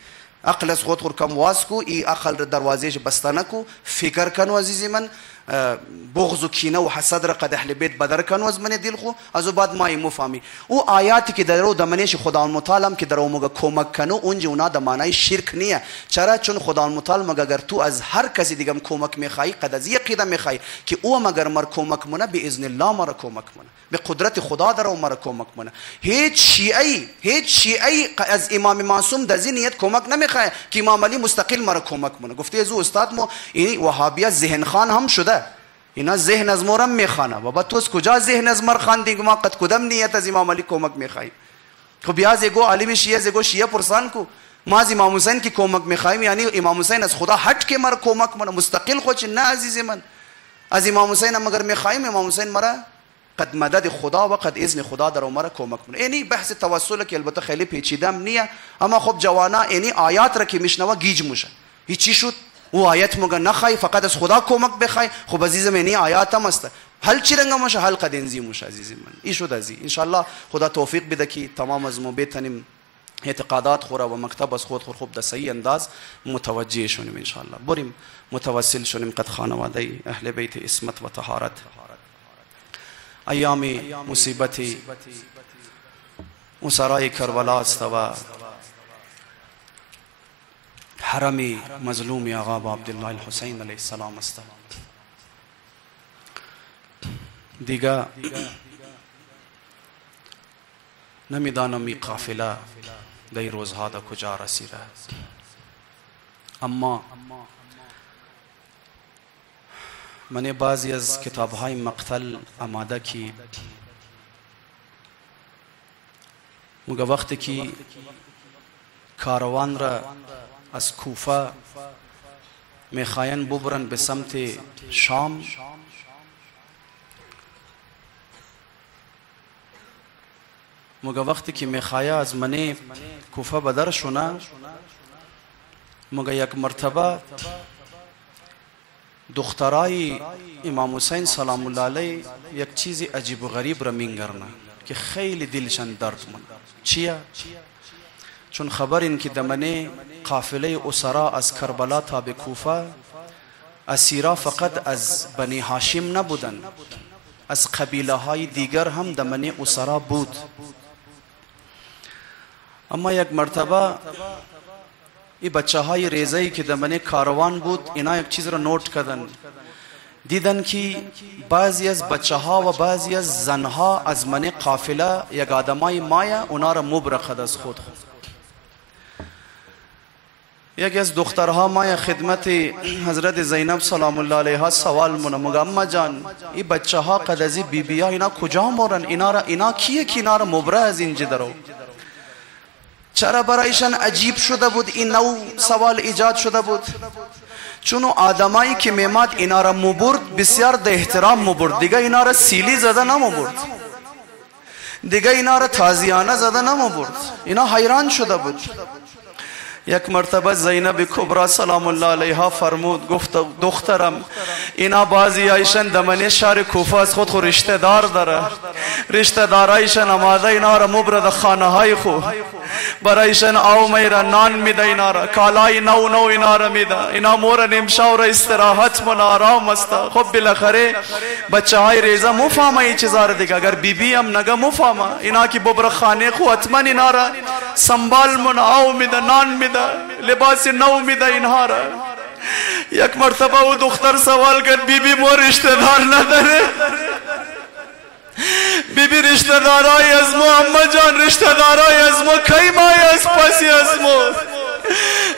عقل از خود خور کم واسکو، ای عقل دروازهش بسته نکو، فکر کنو عزیزی من، بغض و کینه و حسد را قد اهل بیت بدر کنو از من دل خو، از بعد ما مفهمی او آیاتی که درو دمنش خدا المتعال که درو مگه کمک کنو اونجا اونا د معنای شرک نیه. چرا؟ چون خدا المتعال مگه اگر تو از هر کسی دیگه کمک میخوای قد از یک قدم میخوای که او مگر مر کمک مونه باذن الله مر کمک مونه، به قدرت خدا درو مر کمک مونه. هیچ شیعی از امام معصوم د نیت کمک نمیخواد که امام علی مستقل مر کمک مونه. گفته از استاد مو این وهابیه ذهن خان هم شده، اینا ذهن از مورم میخوانه و بعد تو از کجا ذهن از مر خواندی ما قد کدام نیت از امام علی کمک میخوای؟ خب بیا زگو عالم شیعه زگو شیعه پرسان کو ما از امام حسین کی کمک میخوایم، یعنی امام حسین از خدا هٹ که مر کمک مونه مستقل خود نه عزیز من. از امام حسین مگر میخوایم امام حسین مرا قد مدد خدا و قد اذن خدا در عمر کمک کنه. اینی بحث توسل که البته خیلی پیچیده نیه، اما خب جوانا اینی آیات را که میشنوه گیج میشه. هیچی شد او آیت مگه نخوای فقط از خدا کمک بخوای. خب عزیزم اینی آیات هم است، حل چی رنگ مشه؟ حل قد انزی مشه عزیزم من. این شد ازی ان شاء الله خدا توفیق بده که تمام از ما بتونیم اعتقادات خوره و مکتب از خود خوب در صحیح انداز متوجه شونیم ان شاء الله. بریم متوسل شونیم قد خانواده اهل بیت اسمت و طهارت. ایام مصیبتی اسرای کربلا است و حرم مظلوم آقا عبدالله الحسین علیه السلام است. دیگه نمیدانم این قافله در روزها در کجا رسیده، اما من بعضی از کتاب‌های مقتل آماده کی مگه وقتی که کاروان را از کوفه میخواین ببرن به سمت شام، مگه وقتی که میخواه از منی کوفه بدر شونه، مگه یک مرتبه دخترای امام حسین سلام الله علیه یک چیزی عجیب و غریب را میگرنه که خیلی دلشان درد من. چیه؟ چون خبر این که دمنه قافله اسرا از کربلا تا به کوفه اسیرا فقط از بنی هاشم نبودن، از قبیله های دیگر هم دمنه اسرا بود. اما یک مرتبه این بچه های ریزه‌ای که دمنه کاروان بود اینا یک چیز را نوٹ کردن، دیدن که بعضی از بچه ها و بعضی از زنها از من قافله یک آدمای مایا اونا را مبرخد از خود. یکی از دخترها مایا خدمت حضرت زینب سلام الله علیها سوال مگه اما جان این بچه ها قد از بی بی ها اینا کجا مورن؟ اینا کیه که اینا را مبرخ از اینجا درو؟ چرا برایشان عجیب شده بود این نوع سوال ایجاد شده بود؟ چون آدمایی که میمد اینا را مبرد بسیار ده احترام مبرد، دیگه اینا را سیلی زده نمبرد، دیگه اینا را تازیانه زده نمبرد. اینا حیران شده بود. یک مرتبه زینب کبرا سلام الله علیها فرمود، گفت دخترم اینا بعضی ایشان دمنه شهر کوفه از خود خو رشته دار داره، رشته دارایشان آماده اینا را مبرد خانه های خو برایشان آو میره، نان میده، اینا را کالای نو نو اینا را میده، اینا مور نمشا و استراحت من آرام است. خب بالاخره بچه های ریزه مفهمه این چیزا را دیگه، اگر بی بی هم نگه مفهمه، اینا که ببر خانه خو حتما اینا را سنبال من آو میده، نان میده، لباس نو میده اینها را. یک مرتبه او دختر سوال کرد بی بی مو رشته دار نداره؟ بی بی رشته دارای از مو اما جان رشته دارای از مو کی مای از پسی از مو.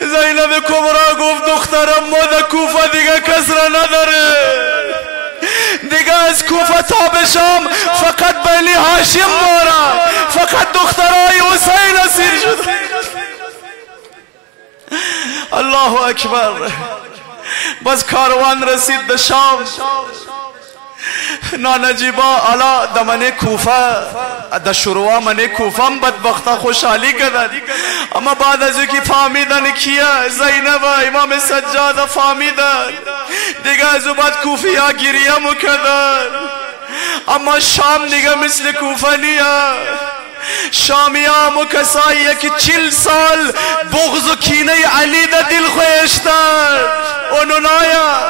زینب کبرا گفت دخترم ما در کوفه دیگه کس را نداره، دیگه از کوفه تا به شام فقط بنی هاشم مورا، فقط دخترای حسین اسیر شد. الله اکبر. بس کاروان رسید به شام. نانجیبا علا دمنه کوفه در شروع منه کوفه هم بدبختا خوشحالی کردن، اما بعد از که فهمیدن کیه زینب امام سجاد فهمیدن دیگه از بعد کوفیا گریه مکردن. اما شام دیگه مثل کوفه نیه. شامیام و کسایی که 40 سال بغض و کینه علی در دل خویشتن اونو نایا.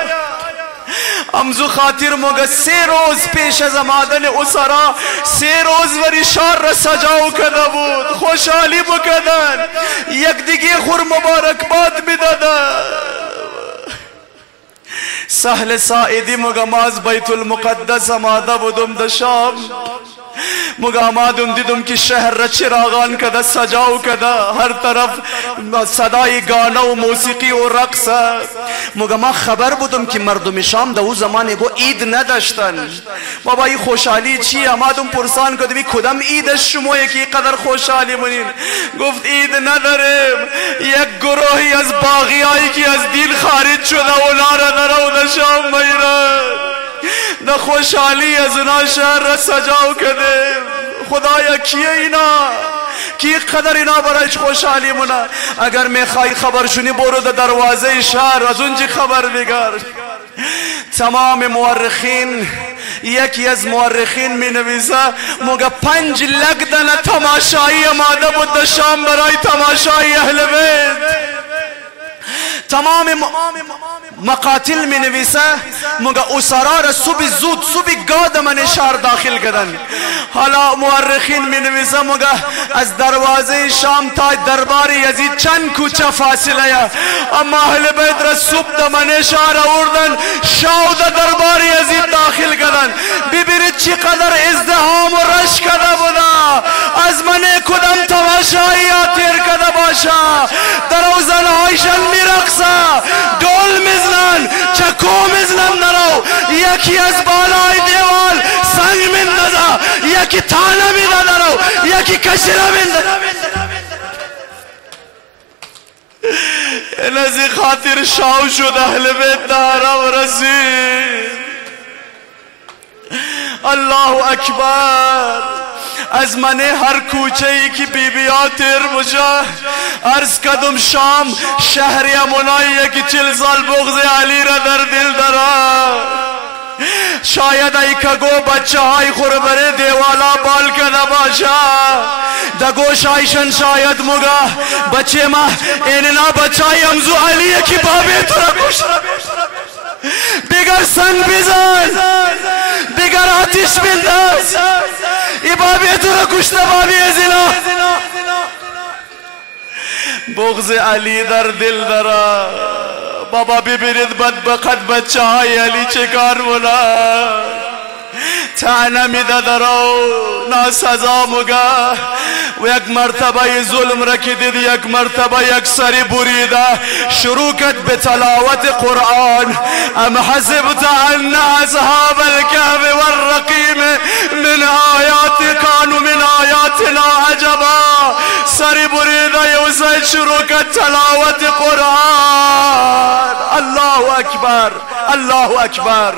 امزو خاطر موگه 3 روز پیش از آمدن اسرا 3 روز وری شهر را سجاو کرده بود، خوشحالی بکردن، یک دیگه خور مبارکباد میدادن. سهل ساعدی موگه ما از بیت المقدس آماده بودم در شام، موگه آمادم دیدم که شهر را چراغان کده سجاو کده، هر طرف صدای گانه و موسیقی و رقص. موگه ما خبر بودم که مردم شام در او زمان گو عید نداشتن. بابا این خوشحالی چی؟ آمادم پرسان کدمی کدام عید شما یکی قدر خوشحالی منین؟ گفت عید نداریم، یک گروهی از باغی هایی که از دین خارج شده اونا را نرو در شام میرن، در خوشحالی از اونا شهر را سجاو کده. خدایا کیه اینا؟ کی قدر اینا برایش خوشحالی مونه؟ اگر میخوای خبر شونی برو در دروازه شهر از اونجی خبر بگیر. تمام مورخین، یکی از مورخین می نویسه موگه 5 لگدن تماشایی آماده بود در شام برای تماشای اهل بیت. تمام مقاتل می نویسه موگه اسرا را صبح زود صبح گاد من شهر داخل کردن. حالا مورخین می نویسه موگه از دروازه شام تا دربار یزید چند کوچه فاصله یا، اما اهل بیت را صبح در من شهر آوردن، شاو در دربار یزید داخل کردن. ببینید چقدر ازدحام و رش کرده بوده. از من کدام تماشایی تیر کرده باشه، در او زنهایشان می رقصه، دول میزنن، چکو میزنن درو. یکی از بالای دیوال سنگ میندازه، یکی تانه میده درو، یکی کشیره میندازه. نزی خاطر شاو شد اهل بیت دارم رسید. الله اکبر. از من هر کوچه ای که بیبیا تیر بجا عرض کدم شام شهری امونایی که 40 سال بغض علی را در دل داره. شاید ای کگو بچه های خوربره دیوالا بال کده باشه، دگوش ایشن شاید مگه بچه ما ایننا بچه های امزو علیه که بابی تو را کشت. دیگر سنگ بزن، دیگر آتش بنداز، ای بابی تو را کشت بابی ازینا. بغض علی در دل داره. بابا ببینید بدبخت بچه های علی چه کار مولا تعنه میده درو ناسزا مگه. و یک مرتبه ظلم را که دید، یک مرتبه یک سری بریده شروع کرد به تلاوت قرآن. ام حسبت ان اصحاب الكهف والرقیم من آیات کانوا من آیاتنا عجبا سر بریده حسین شروع کرد تلاوت قرآن. الله اکبر الله اکبر.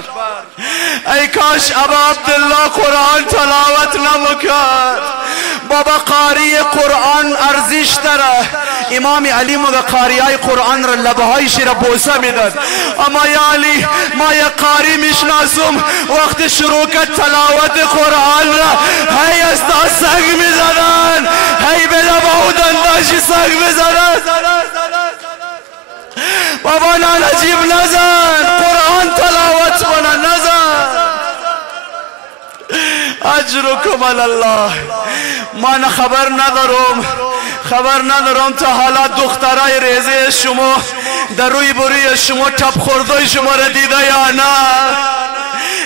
ای کاش ابا عبدالله قرآن تلاوت نمیکرد. بابا قاری قرآن ارزش داره. امام علی مگه قاریای قرآن را لبهایش را بوسه میداد. اما یا علی ما یک قاری میشناسم وقت شروع کرد تلاوت قرآن را هی از تا سنگ میزدن، هی به لبه و دنداشی سنگ میزدن. بابا نجیب نزن، قرآن تلاوت کنه، نزن. اجرکم الله. من خبر ندارم تا حالا دخترای ریزه شما در روی بروی شما تپ خورده شما را دیده یا نه؟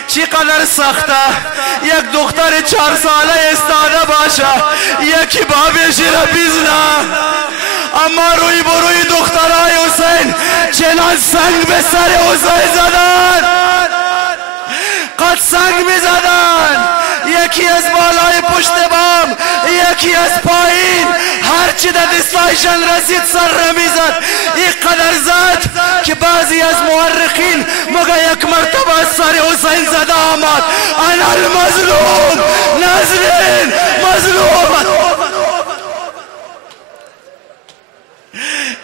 چقدر سخته یک دختر 4 ساله استاده باشه یکی بابیش را بیزنه. اما روی بروی دخترای حسین چنان سنگ به سر حسین زدن، قد سنگ می زدن. یکی از بالای پشت بام، یکی از پایین، هرچی در دستایشان رسید سر را می زد. این قدر زد که بعضی از مورخین مگه یک مرتبه از سر حسین زده آمد. انا المظلوم، نازنین مظلوم.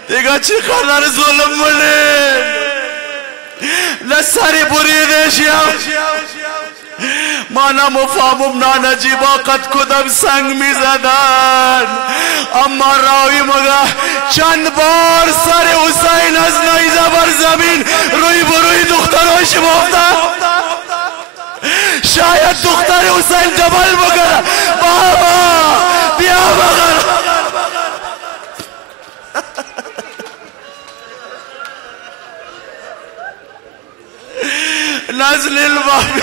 دیگه چقدر ظلم مونید لسری بریدش یا ما نمفهمم نانجیبا قد کدام سنگ می زدن. اما راوی مگه چند بار سر حسین از نیزه بر زمین روی بروی دختراش مفته. شاید دختر حسین جبل بگره بابا بیا بگر. نزل البابی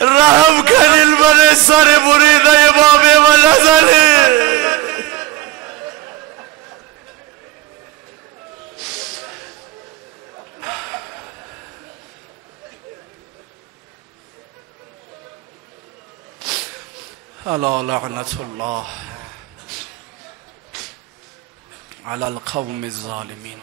رحم کنیل بره سر بریده بابی و نزلی. الا لعنت الله على القوم الظالمين.